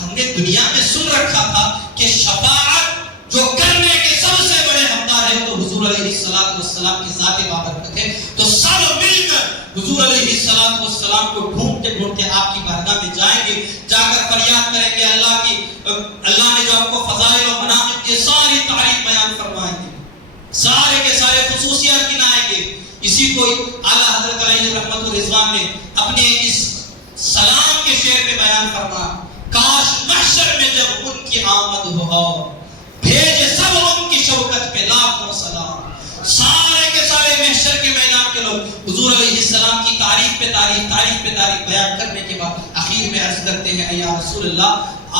ہم نے دنیا میں سن رکھا تھا کہ شفاعت جو کرنے کے سب سے بڑے حقدار ہیں تو حضور علیہ السلام کی ذات بابرکت ہے۔ تو سب مل کر حضور علیہ السلام کو ڈھونڈتے ڈھونڈتے آپ کی بارگاہ میں جائیں گے، جا کر فریاد کریں گے اللہ نے جو آپ کو فضائل و مناقب کی ساری تعریف بیان فرمائیں گے، سارے کے سارے خصوصیات گنائیں گے۔ اسی کو اعلیٰ حضرت علیہ رحمت الرضوان نے اپنے اس سلام کے شعر میں بیان فرمایا، کاش محشر میں جب ان کی آمد ہو بھیجے سب ان کی شوکت پہ لاکھوں سلام۔ سارے کے سارے محشر کے میدان کے لوگ حضور علیہ السلام کی تعریف پہ تعریف بیان کرنے کے بعد آخر میں عرض کرتے ہیں اے یا رسول اللہ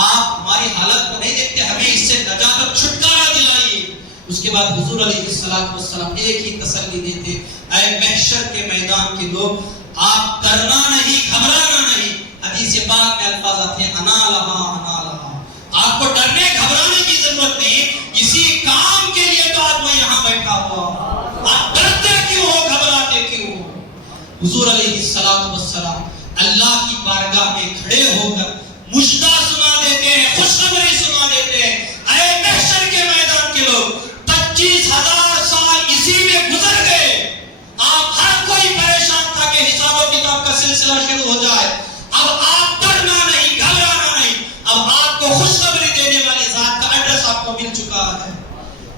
آپ ہماری حالت کو نہیں دیکھتے، ہمیں اس سے نجات اور چھٹکارا دلائیے۔ اس کے بعد حضور علیہ السلام ایک ہی تسلی دیتے، اے محشر کے میدان کے لوگ آپ ڈرنا نہیں، گھبرانا نہیں۔ حدیث پاک میں الفاظ آتے ہیں انا لہا، آپ کو ڈرنے گھبرانے کی ضرورت نہیں، حضور علیہ السلام اللہ کی بارگاہ میں کھڑے ہو کر مژدہ سنا دیتے ہیں، خوشخبری سنا دیتے ہیں، اے محشر کے میدان کے لوگ، 25,000 سال اسی میں گزر گئے، آپ ہر کوئی پریشان تھا کہ حساب و کتاب کا سلسلہ شروع ہو جائے، اب آپ ڈرنا نہیں، گھبرانا نہیں، اب آپ کو خوشخبری دینے والی ذات کا ایڈریس آپ کو مل چکا ہے۔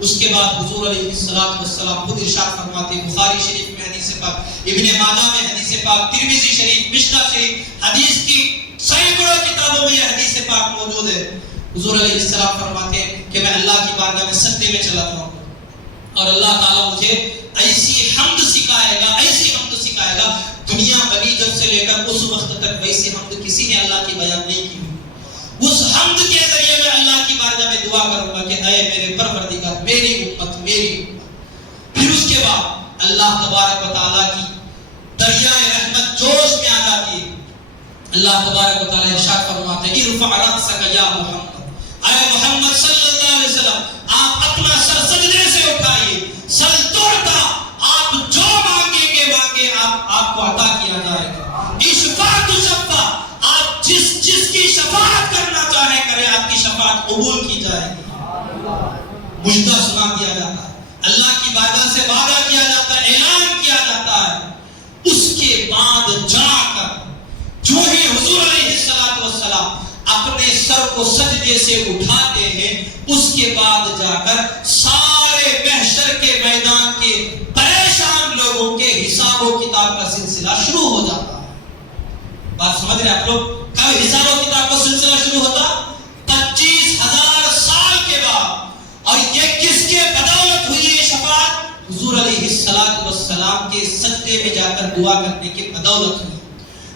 اس کے بعد حضور علیہ السلام خود ارشاد فرماتے، بخاری شریف میں حدیث پاک، ابن ماجہ میں حدیث پاک، ترمذی شریف، مشکاہ شریف، حدیث کی سینکڑوں کتابوں میں یہ حدیث پاک موجود ہے۔ حضور علیہ السلام فرماتے ہیں کہ میں اللہ کی بارگاہ میں سجدے میں چلا جاؤں گا اور اللہ تعالیٰ مجھے ایسی حمد سکھائے گا، دنیا بنی جب سے لے کر اس وقت تک ویسی حمد کسی نے اللہ کی بیان نہیں کی۔ اس حمد کے ذریعے میں اللہ کی بارگاہ میں دعا کروں گا کہ اے میرے پروردگار، میری امت، پھر اس کے بعد اللہ تبارک و تعالیٰ کی دریائے رحمت جوش میں آ جاتی ہے۔ اللہ تبارک و تعالیٰ ارشاد فرماتے ہیں، ارفع رأسک یا محمد، اے محمد صلی اللہ علیہ وسلم، آپ اپنا سر سجدے سے اٹھائیے، سر توڑتا، آپ جو مانگیں گے آپ کو عطا کیا جائے گا۔ اشفاع تشفع، آپ جس کی شفاعت کرنا چاہیں کریں، آپ کی شفاعت قبول کی جائے گی۔ مژدہ سنا دیا جاتا ہے، اللہ کی بارگاہ سے وعدہ کیا جاتا ہے، اعلان کیا جاتا ہے۔ اس کے بعد جا کر جو ہی حضور علیہ السلام اپنے سر کو سجدے سے اٹھاتے ہیں، اس کے بعد جا کر سارے محشر کے میدان کے پریشان لوگوں کے حساب و کتاب کا سلسلہ شروع ہو جاتا ہے۔ بات سمجھ رہے آپ لوگ؟ کب حساب و کتاب کا سلسلہ شروع ہوتا؟ 25,000 سال کے بعد۔ اور یہ کس کے بدولت ہوئی یہ شفاعت؟ حضور علیہ السلام کے سجدے میں جا کر دعا کرنے کے بدولت ہوئی۔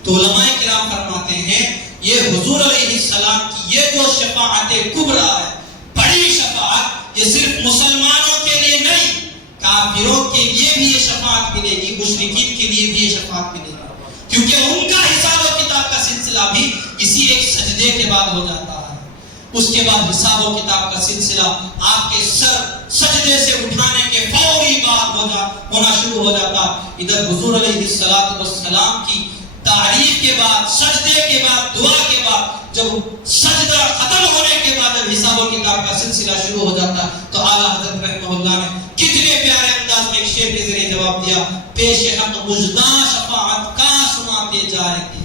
تو علماء کرام فرماتے ہیں یہ حضور علیہ السلام کی یہ جو شفاعت کبریٰ ہے، بڑی شفاعت، یہ صرف مسلمانوں کے لیے نہیں، کافروں کے لیے بھی یہ شفاعت ملے گی، مشرکین کے لیے بھی یہ شفاعت ملے گی، کیونکہ ان کا حساب و کتاب کا سلسلہ بھی اسی ایک سجدے کے بعد ہو جاتا ہے۔ اس کے بعد حساب و کتاب کا سلسلہ آپ کے سر سجدے سے اٹھانے کے فوری بعد ہونا شروع ہو جاتا۔ ادھر حضور علیہ السلام کی تعریف کے بعد، سجدے کے بعد، دعا کے بعد، جب سجدہ ختم ہونے کے بعد جب حساب و کتاب کا سلسلہ شروع ہو جاتا تو اعلیٰ حضرت رحمہ اللہ نے کتنے پیارے انداز میں ایک شعر کے ذریعے جواب دیا، پیش حق مژدہ شفاعت کا سناتے جائیں گے۔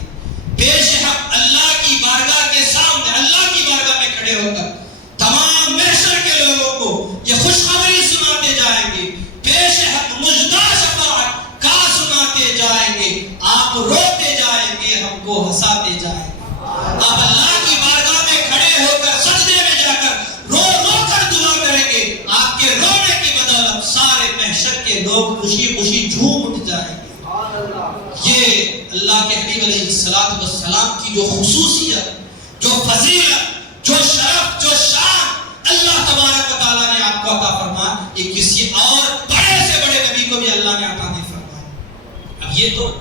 پیش حق اللہ کی بارگاہ کے سامنے، اللہ کی بارگاہ میں کھڑے ہو کر تمام محشر کے لوگوں کو یہ خوشخبری سناتے جائیں گے، پیش حق مژدہ شفاعت کا سناتے جائیں گے، آپ روتے جائیں گے، ہم کو ہنساتے جائیں گے۔ آپ اللہ کی بارگاہ میں کھڑے ہو کر سجدے میں جا کر رو کر دعا کریں گے، آپ کے رونے کی بدولت سارے محشر کے لوگ خوشی خوشی جھوم اٹھ جائیں گے۔ یہ اللہ کے حبیب علیہ السلام کی جو خصوصیت، جو فضیلت، جو شرف، جو شان اللہ تبارک و تعالیٰ نے آپ کو عطا فرمایا، یہ کسی اور بڑے سے بڑے نبی کو بھی اللہ نے عطا نہیں فرمایا۔ اب یہ تو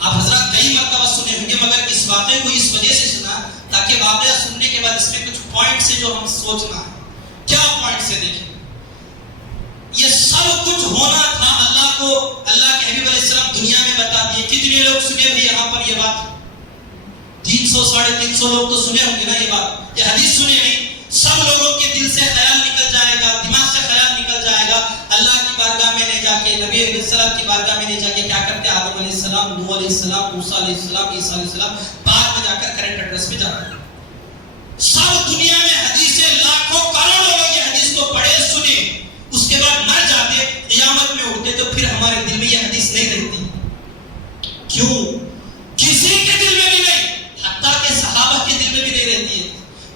آپ حضرات کئی مرتبہ سنے ہوں گے، مگر اس واقعے کو اس وجہ سے سنا تاکہ واقعہ سننے کے بعد اس میں کچھ پوائنٹ سے جو ہم سوچنا ہے، کیا پوائنٹ سے دیکھیں۔ یہ سب کچھ ہونا تھا اللہ کو، اللہ کے حبیب علیہ السلام دنیا میں بتا دیے۔ کتنے لوگ سنے بھی یہاں پر یہ بات؟ 300 350 لوگ تو سنے ہوں گے نا یہ بات، یہ حدیث سنے نہیں۔ سب لوگوں کے دل سے خیال نکل جائے گا، دماغ سے خیال نکل جائے گا، اللہ کی بارگاہ میں نہیں جا کے، نبی علیہ السلام کی بارگاہ میں نہیں جا کے کیا کرتے؟ آدم علیہ السلام، نوح علیہ السلام، موسیٰ علیہ السلام، عیسیٰ علیہ السلام، بعد میں جا کر کرنٹ ایڈریس میں جاتے ہیں۔ سب دنیا میں حدیثیں لاکھوں کروڑوں لوگ یہ حدیث کو پڑھے سنے، اس کے بعد مر جاتے، قیامت میں اٹھتے تو پھر ہمارے دل میں یہ حدیث نہیں رہتی۔ کیوں؟ کسی کے دل میں بھی نہیں، حتیٰ کہ صحابہ کے دل میں بھی نہیں رہتی ہے۔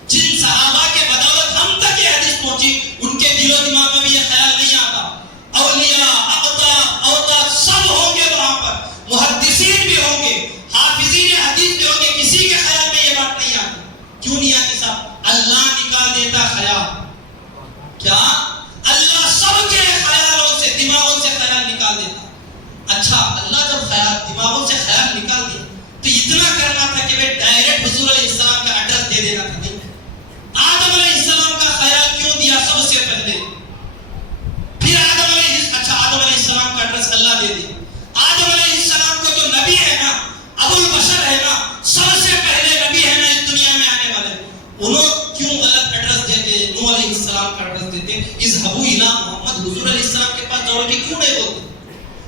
جن صحابہ کے بدولت ہم تک یہ حدیث پہنچی، ان کے دل و دماغ میں بھی یہ خیال نہیں آتا۔ اولیاء، اقطاب، اوتاد سب ہوں گے وہاں پر، محدثین بھی ہوں گے، حافظین حدیث بھی ہوں گے، کسی کے خیال میں یہ بات نہیں آتی۔ کیوں نہیں آتی صاحب؟ اللہ نکال دیتا خیال۔ کیا؟ اللہ سب کے خیالوں سے، دماغوں سے خیال نکال دیتا۔ اچھا، اللہ جب دماغوں سے خیال نکال دیا تو اتنا کرنا تھا کہ ڈائریکٹ حضور علیہ السلام کا ایڈریس دے دینا تھا۔ نہیں، آدم علیہ السلام کا خیال کیوں دیا سب سے پہلے؟ اذهبوا الى محمد، حضور علیہ السلام کے پاس دوڑ کے کیوں نہیں بولتے؟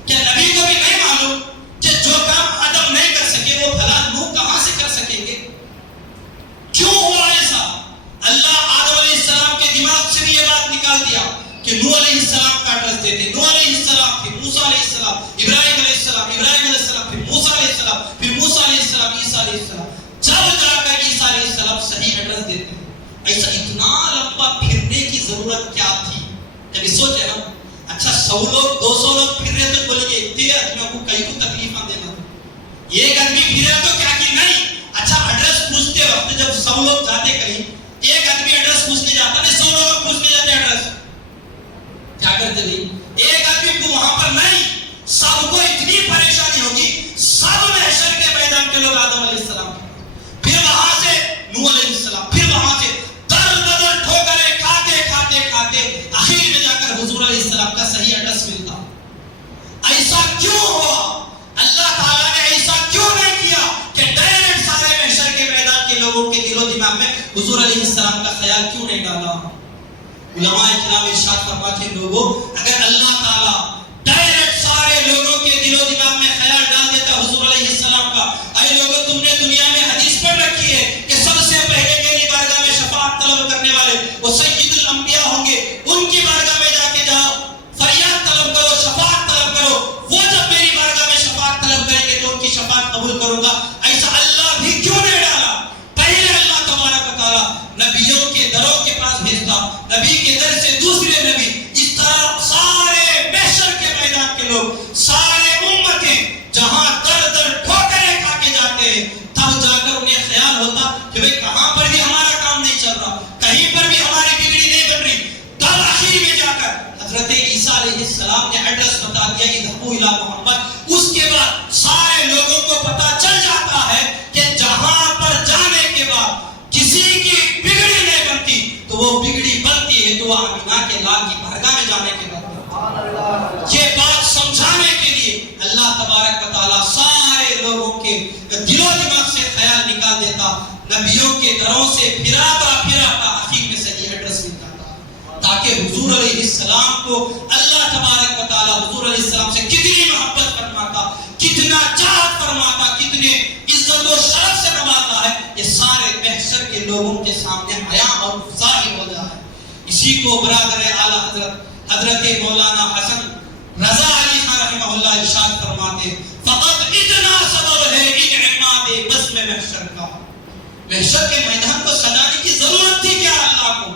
کیا نبی کو بھی نہیں معلوم کہ جو کام آدم نہیں کر سکے وہ بھلا نوح کہاں سے کر سکیں گے؟ کیوں ہوا ایسا؟ اللہ آدم علیہ السلام کے دماغ سے بھی یہ بات نکال دیا کہ نوح علیہ السلام کا ایڈریس دیتے. نوح علیہ السلام، پھر موسیٰ علیہ السلام، ابراہیم علیہ السلام، ابراہیم علیہ السلام، پھر موسیٰ علیہ السلام، پھر موسیٰ علیہ السلام، عیسیٰ علیہ السلام. جب جا کر عیسیٰ علیہ السلام صحیح ایڈریس دیتے ہیں. ایسا اتنا لمبا پھرنے کی ضرورت کیا تھی؟ کبھی سوچے نا؟ اچھا 100 لوگ 200 لوگ پھر رہے تو بولیں گے اتنے آدمیوں کو کئی کو تکلیف دینا، ایک آدمی پھرے تو کیا کی نہیں. اچھا ایڈریس پوچھتے وقت جب 100 لوگ جاتے کہیں، ایک آدمی ایڈریس پوچھنے جاتا نہیں 100 لوگ پوچھنے جاتے ایڈریس، کیا کرتے نہیں؟ ایک آدمی کو وہاں پر نہیں، سب کو اتنی پریشانی ہوگی، سب محشر کے میدان کے لوگ آدم علیہ السلام، پھر وہاں سے نوح علیہ السلام، پھر وہاں سے در بدر ٹھوکریں کھاتے کھاتے کھاتے آخر میں جا کر حضور علیہ السلام کا صحیح ایڈریس ملتا. ایسا کیوں ہوا؟ اللہ تعالیٰ نے ایسا کیوں نہیں کیا کہ ڈائریکٹ سارے محشر کے میدان کے لوگوں کے دل و دماغ میں حضور علیہ السلام کا خیال کیوں نہیں ڈالا؟ علماء کرام ارشاد فرماتے ہیں لوگوں، اگر اللہ تعالیٰ ڈائریکٹ سارے لوگوں کے دل و دماغ میں خیال ڈال دیتا حضور علیہ السلام کا، اے لوگوں تم نے دنیا میں حدیث پڑھ رکھی ہے کہ سب سے پہلے میری بارگاہ میں شفاعت طلب کرنے والے وہ سید الانبیاء ہوں گے، ان کی بارگاہ میں جا کے جاؤ فریاد طلب کرو، شفاعت طلب کرو، وہ جب میری بارگاہ میں شفاعت طلب کریں گے تو ان کی شفاعت قبول کروں گا. ایسا اللہ بھی کیوں نہیں ڈالا؟ پہلے اللہ تبارک و تعالیٰ نبیوں کے دروں کے پاس بھیجتا، نبی کے در سے دوسرے نبی، اس طرح سارے محشر کے میدان کے لوگ، سارے امتیں جہاں در در ٹھوکریں کھا کے جاتے ہیں، تب جا کر انہیں خیال ہوتا کہ بھئی کہاں پر بھی ہمارا کام نہیں چل رہا، کہیں پر بھی ہماری بگڑی نہیں بن رہی. تب آخر میں جا کر حضرت عیسیٰ علیہ السلام نے ایڈریس بتا دیا اذهبوا الی محمد. اس کے بعد سارے لوگوں کو پتا چل جاتا ہے کہ جہاں پر جانے کے بعد کسی کی بگڑی نہیں بنتی تو وہ بگڑی بنتی ہے تو وہ آمینہ کے لال کی بارگاہ میں جانے کے بعد. یہ بات سمجھانے کے لیے اللہ تبارک و تعالیٰ سارے لوگوں کے دل و دماغ سے خیال نکال دیتا، نبیوں کے دروں سے پھراتا پھراتا آخر میں صحیح ایڈریس مل جاتا، تاکہ حضور علیہ السلام کو اللہ تبارک و تعالیٰ حضور علیہ السلام سے کتنی محبت فرماتا، کتنا چاہت فرماتا، کتنے عزت و شرف سے نوازتا ہے، یہ سارے محشر کے لوگوں کے سامنے حیا اور ظاہر ہو جائے. اسی کو برادر اعلیٰ حضرت مولانا حسن رضا علی خان رحمہ اللہ ارشاد فرماتے فقط اتنا سبب ہے انعماد بزم محشر کا. محشر کے میدان کو سجانے کی ضرورت تھی کیا اللہ کو؟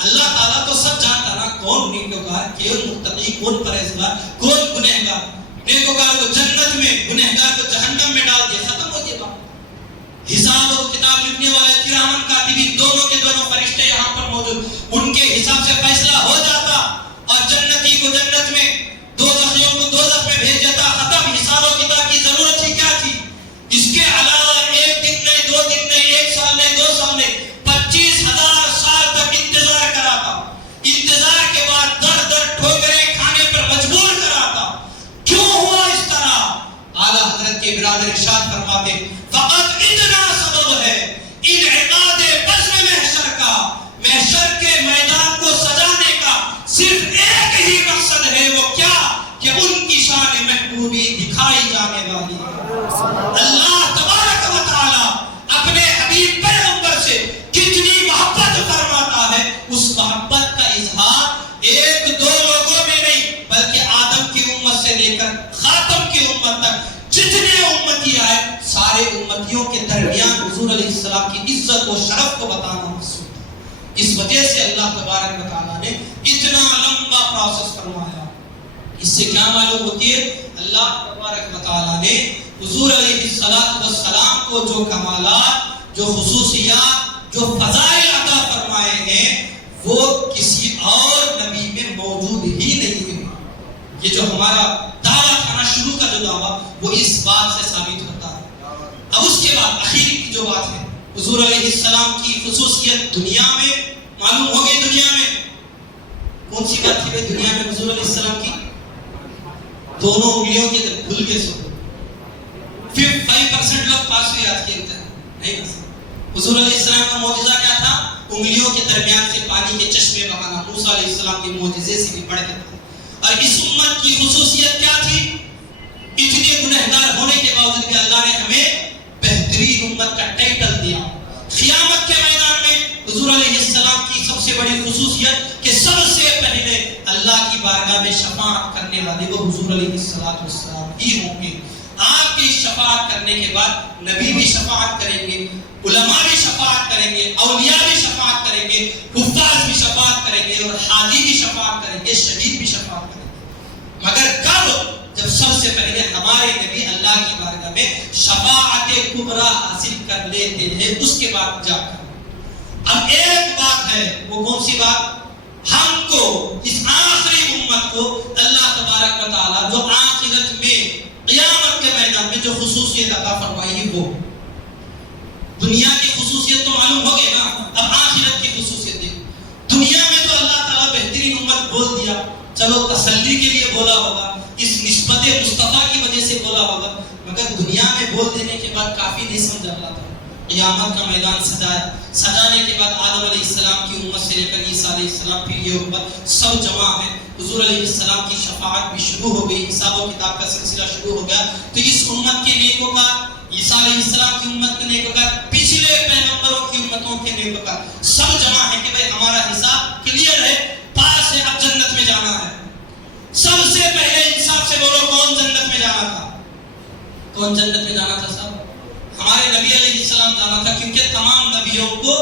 اللہ تعالیٰ تو سب جانتا نا کون نیکوکار، کون متقی، کون پرہیزگار، کون گنہگار. نیکوکار کو جنت میں، گنہگار کو جہنم میں ڈال دیا، ختم ہو گیا بات. حساب و کتاب لکھنے والے کرامن کاتبین دونوں کے دونوں فرشتے یہاں پر موجود، ان کے حساب سے فیصلہ ہو جاتا اور جنتی کو جنت میں، دوزخیوں کو دوزخ میں بھیج دیتا. ختم. حساب و کتاب کی ضرورت ہی کیا تھی؟ اس کے علاوہ ایک دن نہیں، 2 دن نہیں، 1 سال نہیں، 2 سال نہیں، 25,000 سال تک انتظار کراتا. انتظار کے بعد در در ٹھوکریں کھانے پر مجبور کراتا. کیوں ہوا اس طرح؟ اعلیٰ حضرت کے برادر ارشاد فرماتے فقط اتنا سبب ہے انعقاد بزم محشر کا. محشر کے میدان کو سجانے کا صرف ایک ہی مقصد ہے، وہ کیا؟ کہ ان کی شان محبوبی دکھائی جانے والی ہے. اللہ تبارک و تعالی اپنے حبیب پیغمبر سے کتنی محبت فرماتا ہے، اس محبت کا اظہار 1-2 لوگوں میں نہیں بلکہ آدم کی امت سے لے کر خاتم کی امت تک جتنے امتی آئے سارے امتیوں کے درمیان حضور علیہ السلام کی عزت و شرف کو بتانا مقصود ہے. اس وجہ سے اللہ تبارک و تعالیٰ نے اتنا لمبا پروسیس فرمایا. اس سے کیا معلوم ہوتی ہے؟ اللہ تبارک و تعالیٰ نے حضور علیہ السلام کو جو کمالات، جو خصوصیات، جو فضائل عطا فرمائے ہیں وہ کسی اور نبی میں موجود ہی نہیں ہے. یہ جو ہمارا دعویٰ تھا نا، شروع کا جو دعویٰ، وہ اس بات سے ثابت ہوتا ہے. اب اس کے بعد اخیر کی جو بات ہے، حضور علیہ السلام کی خصوصیت دنیا میں معلوم ہو گئی. دنیا میں کون سی بات تھی دنیا میں حضور علیہ السلام کی؟ دونوں انگلیوں کے بھول کے سو 5% لوگ پاس ہوئے آج کے امتحان نہیں بس. حضور علیہ السلام کا معجزہ کیا تھا؟ انگلیوں کے درمیان سے پانی کے چشمے بہانا موسیٰ علیہ السلام کے معجزے سے بھی بڑھ کے تھا. اور اس امت کی خصوصیت کیا تھی؟ اتنے گنہگار ہونے کے باوجود کہ اللہ نے ہمیں بہترین امت کا ٹائٹل دیا. قیامت کے میدان میں حضور علیہ السلام کی سب سے بڑی خصوصیت کہ سب سے پہلے اللہ کی بارگاہ میں شفاعت کرنے والے وہ حضور علیہ السلام ہی ہوں گے. آپ کی شفاعت کرنے کے بعد نبی بھی شفاعت کریں گے, علماء بھی شفاعت کریں گے, اولیاء بھی شفاعت کریں گے, حفاظ بھی شفاعت کریں گے, اور حاجی بھی شفاعت کریں گے, شہید بھی شفاعت کریں گے. مگر کب؟ جب سب سے پہلے ہمارے نبی اللہ کی بارگاہ میں شفاعت کبریٰ حاصل کر لیتے ہیں, اس کے بعد جا کر. اب ایک بات ہے, وہ کون سی بات؟ ہم کو اس آخری امت کو اللہ تبارک و تعالیٰ جو آخرت میں قیامت کے میدان میں جو خصوصیت عطا فرمائی ہے, وہ دنیا کی خصوصیت تو معلوم ہو گئی نا, اب آخرت کی خصوصیت دیکھو. دنیا میں تو اللہ تعالیٰ بہترین امت بول دیا, چلو تسلی کے لیے بولا ہوگا, اس نسبت مصطفیٰ کی وجہ سے بولا ہوگا, مگر دنیا میں بول دینے کے بعد کافی نہیں سمجھ اللہ تعالیٰ. قیامت کا میدان سجایا, سجانے کے بعد آدم علیہ السلام کی امت سے لے کر عیسیٰ علیہ السلام پھر یہ امت سب جمع ہے. حضور علیہ السلام کی شفاعت بھی شروع ہو گئی, حساب و کتاب کا سلسلہ شروع ہو گیا. تو اس امت کے نیکوکار, عیسیٰ علیہ السلام کی امت کے نیکوکار, پچھلے پیغمبروں کی امتوں کے نیکوکار سب جمع ہے کہ بھئی ہمارا حساب کلیئر ہے, پاس ہے, اب جنت میں جانا ہے. سب سے پہلے انصاف سے بولو کون جنت میں جانا تھا؟ کون جنت میں جانا تھا؟ صاحب ہمارے نبی علیہ السلام جانا تھا, کیونکہ تمام نبیوں کو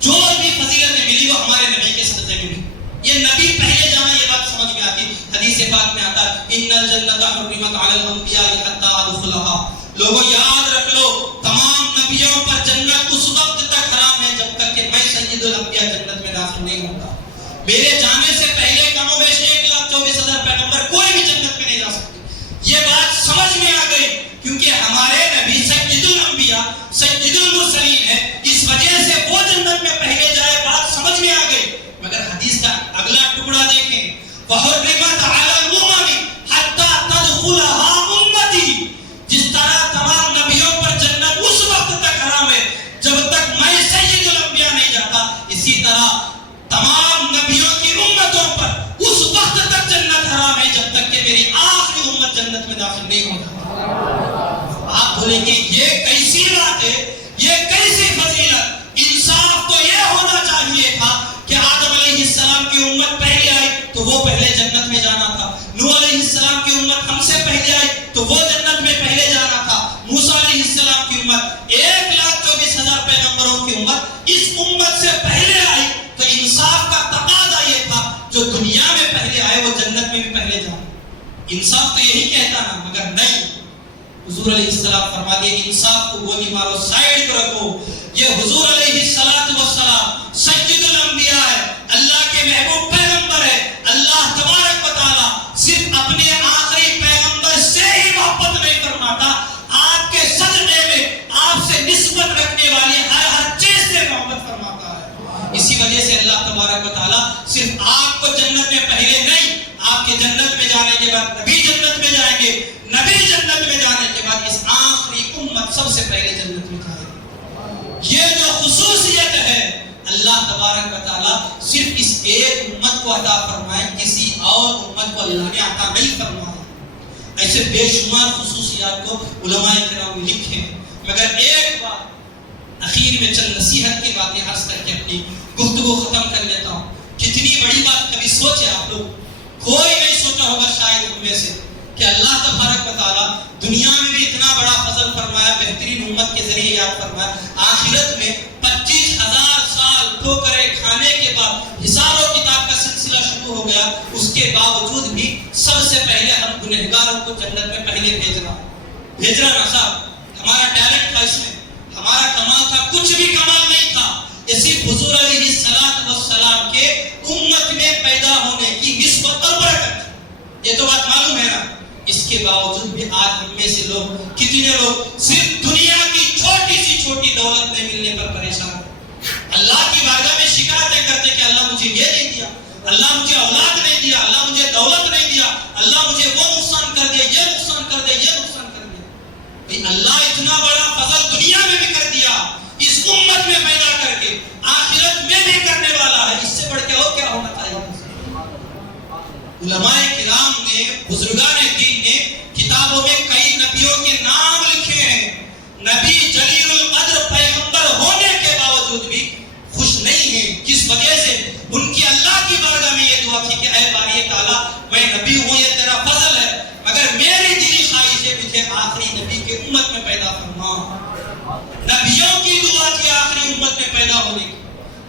جو بھی فضیلتیں ملی وہ ہمارے نبی کے صدقے میں ملی. یہ نبی پہلے جانا, یہ بات سمجھ میں آتی. حدیث پاک میں آتا ہے ان الجنت حرمت علی الانبیاء حتی ادخلها. لوگوں یاد رکھ لو, تمام نبیوں پر جنت اس وقت تک حرام ہے جب تک کہ میں سید الانبیاء جنت میں داخل نہیں ہوتا. میرے جانے سے پہلے کم و بیش 1,24,000 پیغمبر کوئی بھی جنت میں نہیں جا سکتے. یہ بات سمجھ میں آ گئی کیونکہ ہمارے نبی سید الانبیاء سید المرسلین ہے, اس وجہ سے وہ جنت میں پہلے جائے, بات سمجھ میں آ گئی. مگر حدیث کا اگلا ٹکڑا دیکھیں, وَحُرِّمَتْ عَلَى الْأُمَمِ حَتَّى تَدْخُلَهَا أُمَّتِي. جس طرح تمام نبیوں پر جنت اس وقت تک حرام ہے جب تک میں سید الانبیاء نہیں جاتا, اسی طرح تمام نبیوں کی امتوں پر اس وقت تک جنت حرام ہے جب تک کہ میری آخری امت جنت میں داخل نہیں ہو جاتی. آپ بولیں گے یہ کیسی بات ہے, یہ کیسی فضیلت؟ انصاف تو یہ ہونا چاہیے تھا کہ آدم علیہ السلام کی امت پہلے آئی تو وہ پہلے جنت میں جانا تھا, نوح علیہ السلام کی امت ہم سے پہلے آئی تو وہ جنت میں پہلے جانا تھا, موسیٰ علیہ السلام کی امت 1,24,000 پیغمبروں کی امت اس امت سے پہلے آئی, تو انصاف کا تقاضا یہ تھا جو دنیا میں پہلے آئے وہ جنت میں بھی پہلے جائیں. انصاف تو یہی کہتا نا, مگر نہیں. حضور علیہ السلام فرما دیا انصاف کو گولی مارو, سائیڈ کو رکھو. یہ حضور علیہ السلام سید الانبیاء ہے, اللہ کے محبوب پیغمبر ہے. اللہ تبارک و تعالی صرف اپنے آخری پیغمبر سے ہی محبت نہیں فرماتا, آپ کے صدقے میں آپ سے نسبت رکھنے والی ہر چیز سے محبت فرماتا ہے. اسی وجہ سے اللہ تبارک و تعالی صرف آپ کو جنت میں پہلے نہیں, آپ کے جنت میں جانے کے بعد نبی جنت میں جائیں گے, نبی جنت میں جانے کے بعد اس آخری امت سب سے پہلے جنت میں جائے گی. یہ جو خصوصیت ہے اللہ تبارک و تعالیٰ صرف اس ایک امت کو عطا فرمائے, کسی اور امت کو اللہ نے عطا نہیں فرمایا. ایسے بے شمار خصوصیات کو علماء کرام لکھے, مگر ایک بات اخیر میں چند نصیحت کی باتیں عرض کر کے اپنی گفتگو ختم کر لیتا ہوں. کتنی بڑی بات کبھی سوچے آپ لوگ, کوئی نہیں سوچا ہوگا شاید ان میں سے کہ اللہ تبارک و تعالیٰ دنیا میں بھی اتنا بڑا فضل فرمایا, بہترین امت کے ذریعے یاد فرمایا, آخرت میں 25,000 سال ٹھوکریں کھانے کے بعد حساب و کتاب کا سلسلہ شروع ہو گیا, اس کے باوجود بھی سب سے پہلے ہم گنہگاروں کو جنت میں پہلے بھیج رہا نا صاحب. ہمارا ٹیلنٹ تھا اس میں, ہمارا کمال تھا, کچھ بھی کمال نہیں تھا, یہ صرف حضور علیہ السلام کے امت میں پیدا ہونے کی نسبت اور برکت تھی. یہ تو بات معلوم ہے نا. اس کے باوجود بھی آج ہم میں سے لوگ, کتنے لوگ صرف دنیا کی چھوٹی سی چھوٹی دولت نہیں ملنے پر پریشان ہیں. اللہ کی بارگاہ میں شکایتیں کرتے کہ اللہ مجھے یہ نہیں دیا, اللہ مجھے اولاد نہیں دیا, اللہ مجھے دولت نہیں دیا, اللہ مجھے وہ نقصان کر دیا, یہ نقصان کر دیا, یہ نقصان کر دیا. اللہ اتنا بڑا فضل دنیا میں بھی کر دیا, اس امت میں پیدا کر کے آخرت میں بھی کرنے والا ہے، اس سے بڑھ کے اور کیا ہونا چاہیے؟ علماء کرام نے، بزرگان دین نے کتابوں میں کئی نبیوں کے نام لکھے ہیں. نبی جلیل القدر پیغمبر ہونے کے باوجود بھی خوش نہیں ہیں. کس وجہ سے؟ ان کی اللہ کی بارگاہ میں یہ دعا تھی کہ اے باری تعالیٰ میں نبی ہوں، یہ تیرا فضل ہے، مگر میری دلی خواہش ہے مجھے آخری نبی کے امت میں پیدا فرما. نبیوں کی دعا تھی آخری امت میں پیدا ہونے کی،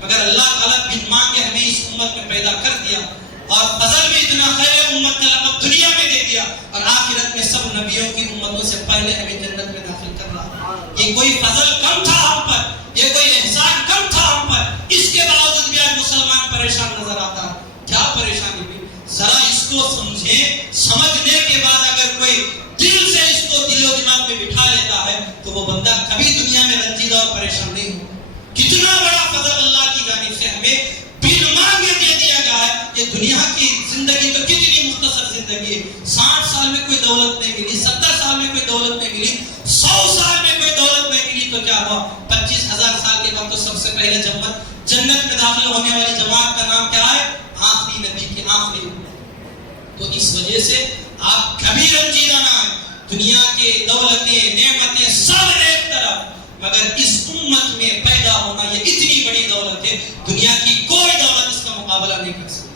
مگر اللہ تعالیٰ بن مانگے ہمیں اس امت میں پیدا کر دیا، اور فضل بھی اتنا خیر امت کا لقب دنیا میں دے دیا، اور آخرت میں سب نبیوں کی امتوں سے پہلے ہمیں جنت میں داخل کر رہا. یہ کوئی فضل کم تھا ہم پر، یہ کوئی احسان کم تھا ہم پر، اس کے باوجود بھی آج مسلمان پریشان نظر آتا ہے. کیا پریشانی بھی؟ ذرا اس کو سمجھیں. سمجھنے کے بعد اگر کوئی دل سے اس کو دل و دماغ میں بٹھا لیتا ہے تو وہ بندہ کبھی دنیا میں رنجیدہ اور پریشان نہیں ہو. کتنا بڑا فضل اللہ کی جانب سے ہمیں بن مانگے دے دیا گیا ہے. یہ دنیا کی زندگی تو کتنی مختصر زندگی ہے. 60 سال میں کوئی دولت نہیں ملی، 70 سال میں کوئی دولت نہیں ملی، 100 سال میں کوئی دولت نہیں ملی تو کیا ہوا؟ 25,000 سال کے بعد تو سب سے پہلے جنت میں داخل ہونے والی جماعت کا نام کیا ہے؟ آخری نبی کی آخری. تو اس وجہ سے آپ کبھی رنجیدہ نہ ہیں. دنیا کے دولتیں نعمتیں سب ایک طرف، مگر اس امت میں پیدا ہونا یہ اتنی بڑی دولت ہے، دنیا کی کوئی دولت اس کا مقابلہ نہیں کر سکتی.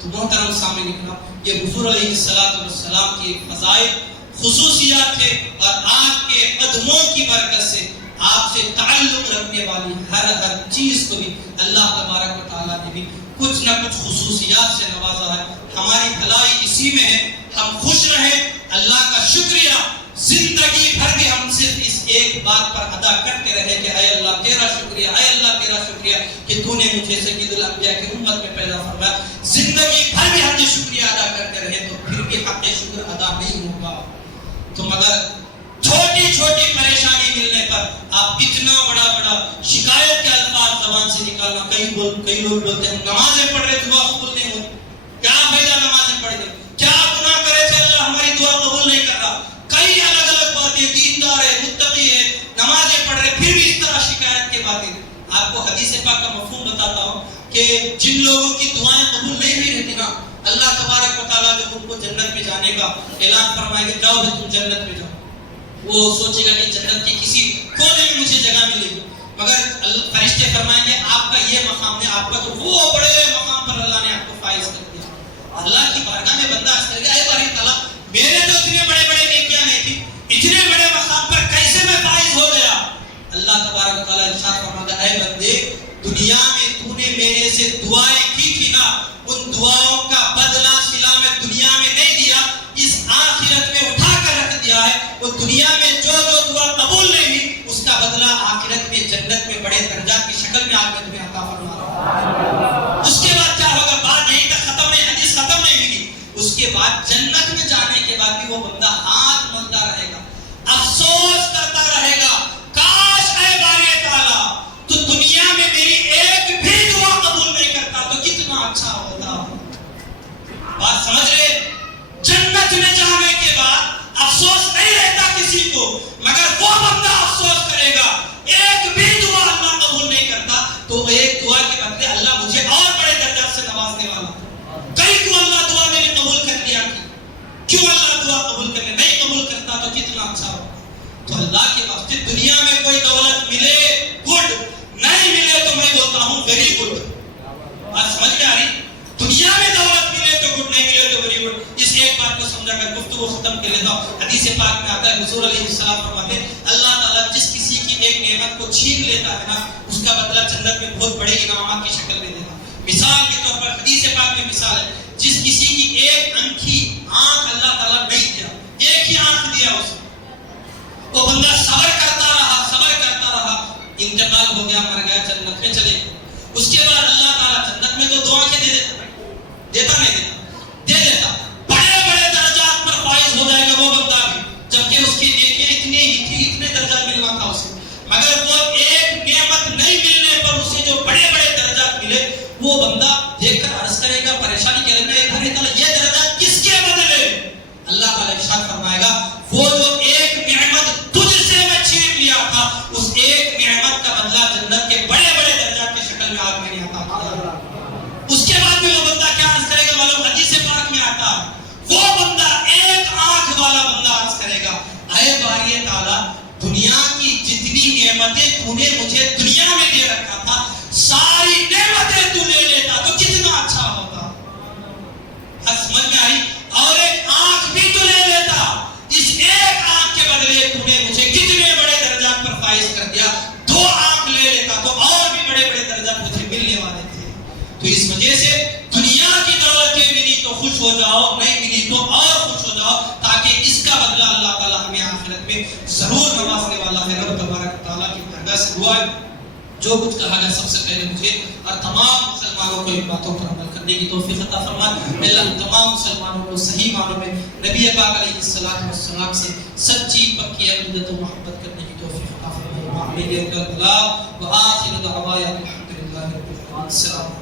تو محترم سامنے نکلا، یہ حضور علیہ السلام کی فضائل خصوصیات تھے، اور آپ کے قدموں کی برکت سے آپ سے تعلق رکھنے والی ہر چیز کو بھی اللہ تبارک و تعالیٰ نے بھی کچھ نہ کچھ خصوصیات سے نوازا ہے. ہماری بھلائی اسی میں ہے، ہم خوش رہیں. اللہ کا شکریہ، زندگی بھر بھی ہم صرف اس ایک بات پر ادا کرتے رہے کہ اے اللہ تیرا شکریہ، اے اللہ تیرا شکریہ کہ تو نے مجھے سید الانبیاء کی امت میں پیدا فرمایا. زندگی بھر بھی ہم یہ شکریہ ادا کرتے رہے تو پھر بھی حق شکر ادا نہیں ہوگا. تو مگر چھوٹی چھوٹی پریشانی ملنے پر آپ اتنا بڑا شکایت کے الفاظ زبان سے نکالنا. کئی لوگ بولتے ہیں نمازیں پڑھ رہے دعا قبول نہیں ہوتی. کیا فائدہ نمازیں پڑھ کے؟ کیا گناہ کرے تھے اللہ ہماری دعا قبول نہیں کر رہا؟ کئی الگ الگ باتیں، دیندار ہے، متقی ہے، نمازیں پڑھ رہے، پھر بھی اس طرح شکایت کی باتیں. آپ کو حدیث پاک کا مفہوم بتاتا ہوں کہ جن لوگوں کی دعائیں قبول نہیں ہوئی رہتی نا، اللہ تبارک و تعالیٰ جب ان کو جنت میں جانے کا اعلان فرمائے گا جاؤ تم جنت میں جاؤ، وہ سوچے گا کہ جنت کی کسی کونے میں مجھے جگہ ملے گی، مگر فرشتے فرمائیں گے آپ کا یہ مقام ہے، آپ کا تو وہ بڑے مقام پر اللہ نے آپ کو فائز کر دیا. اللہ کی بارگاہ میں بندہ عرض کرے گا اے باری تعالیٰ میرے تو اتنے بڑے بڑے نیکیاں نہیں تھی، اتنے بڑے مقام پر کیسے میں فائز ہو گیا؟ اللہ تبارک و تعالیٰ ارشاد فرماتا ہے اے بندے دنیا میں تو نے میرے سے دعائیں کی تھی نا، ان دعاؤں کا بدلہ صلہ میں دنیا میں نہیں دیا، اس آخرت میں اٹھا کر رکھ دیا ہے. وہ دنیا میں جو دعا قبول نہیں ہوئی اس کا بدلہ آخرت میں جنت میں بڑے درجات کی شکل میں آج میں تمہیں عطا فرما رہا ہوں. اس کے بعد کیا ہوگا؟ بات یہیں تک ختم نہیں، حدیث ختم نہیں ہوئی. اس کے بعد جنت میں جانے کے بعد بھی وہ بندہ ہاتھ ملتا رہے گا، افسوس کرتا رہے گا کاش اے باری تعالیٰ تو دنیا میں میری ایک بھی دعا قبول نہیں کرتا تو کتنا اچھا ہوتا. بات سمجھ رہے؟ جنت میں جانے کے بعد افسوس نہیں رہتا کسی کو، مگر وہ بندہ افسوس کرے گا ایک بھی دعا اللہ قبول نہیں کرتا تو ایک دعا کے بدلے اللہ مجھے اور بڑے درجات سے نوازنے والا. کئی کو اللہ دعا میری قبول کر لیا، کیوں اللہ دعا قبول کرنے نہیں قبول کرتا تو کتنا اچھا ہو. تو اللہ کے واسطے دنیا میں کوئی دولت ملے گڈ، نہیں ملے تو میں بولتا ہوں ویری گڈ. بات سمجھ میں آ رہی؟ دنیا میں دولت ملے تو گڈ، نہیں ملے تو ویری گڈ. اس ایک بات کو سمجھا کر گفتگو ختم کر لیتا ہوں. حدیث پاک میں آتا ہے حضور علیہ السلام فرماتے ہیں اللہ تعالیٰ جس کسی کی ایک نعمت کو چھین لیتا ہے نا اس کا بدلہ جنت میں بہت بڑے انعامات کی شکل میں دیتا. مثال کے طور پر حدیث پاک میں مثال ہے جس کسی کی ایک آنکھ اللہ تعالیٰ نہیں دیا، ایک ہی آنکھ دیا اسے، وہ بندہ صبر کرتا رہا، انتقال ہو گیا، مر گیا، جنت میں چلے گئے. اس کے بعد اللہ تعالیٰ جنت میں تو دو آنکھیں دیتا نہیں دے دیتا، بڑے بڑے درجات پر فائز ہو جائے گا وہ بندہ بھی، جبکہ اس کی نیکی اتنی ہی تھی، اتنے درجات ملنا تھا اسے، مگر وہ ایک نعمت نہیں ملنے پر اسے جو بڑے بڑے درجات ملے وہ بندہ دیکھ کر عرض کرے گا، پریشانی کرے گا اے تعالیٰ یہ درجات کس کے بدلے؟ اللہ تعالیٰ ارشاد فرمائے گا وہ جو ایک نعمت تجھ سے میں چھین لیا تھا اس ایک نعمت کا بدلہ اے باری تعالیٰ دنیا کی جتنی نعمتیں تو نے مجھے دنیا میں دے رکھا تھا ساری نعمتیں تو لے لیتا تو کتنا اچھا ہوتا. سمجھ میں آئی؟ اور ایک آنکھ بھی تو لے لیتا. اس ایک آنکھ کے بدلے تو نے مجھے کتنے بڑے درجات پر فائز کر دیا. 2 آنکھ لے لیتا تو اور بھی بڑے بڑے درجات مجھے ملنے والے تھے. تو اس وجہ سے دنیا کی دولتیں ملی تو خوش ہو جاؤ, نہیں ملی تو اور خوش ہو جاؤ, تاکہ اس کا بدلہ اللہ تعالیٰ ہمیں آخرت میں ضرور نوازنے والا ہے. رب تبارک تعالیٰ کی بارگاہ سے دعا ہے جو کچھ کہا گیا سب سے پہلے مجھے اور تمام مسلمانوں کو ان باتوں پر عمل کرنے کی توفیق عطا فرمائے. اللہ تمام مسلمانوں کو صحیح معنوں میں نبی پاک علیہ السلام سے سچی پکی عقیدت و محبت کرنے کی توفیق عطا فرمائے. آمین یا رب العالمین. وآخر دعوانا الحمد للہ رب العالمین. السلام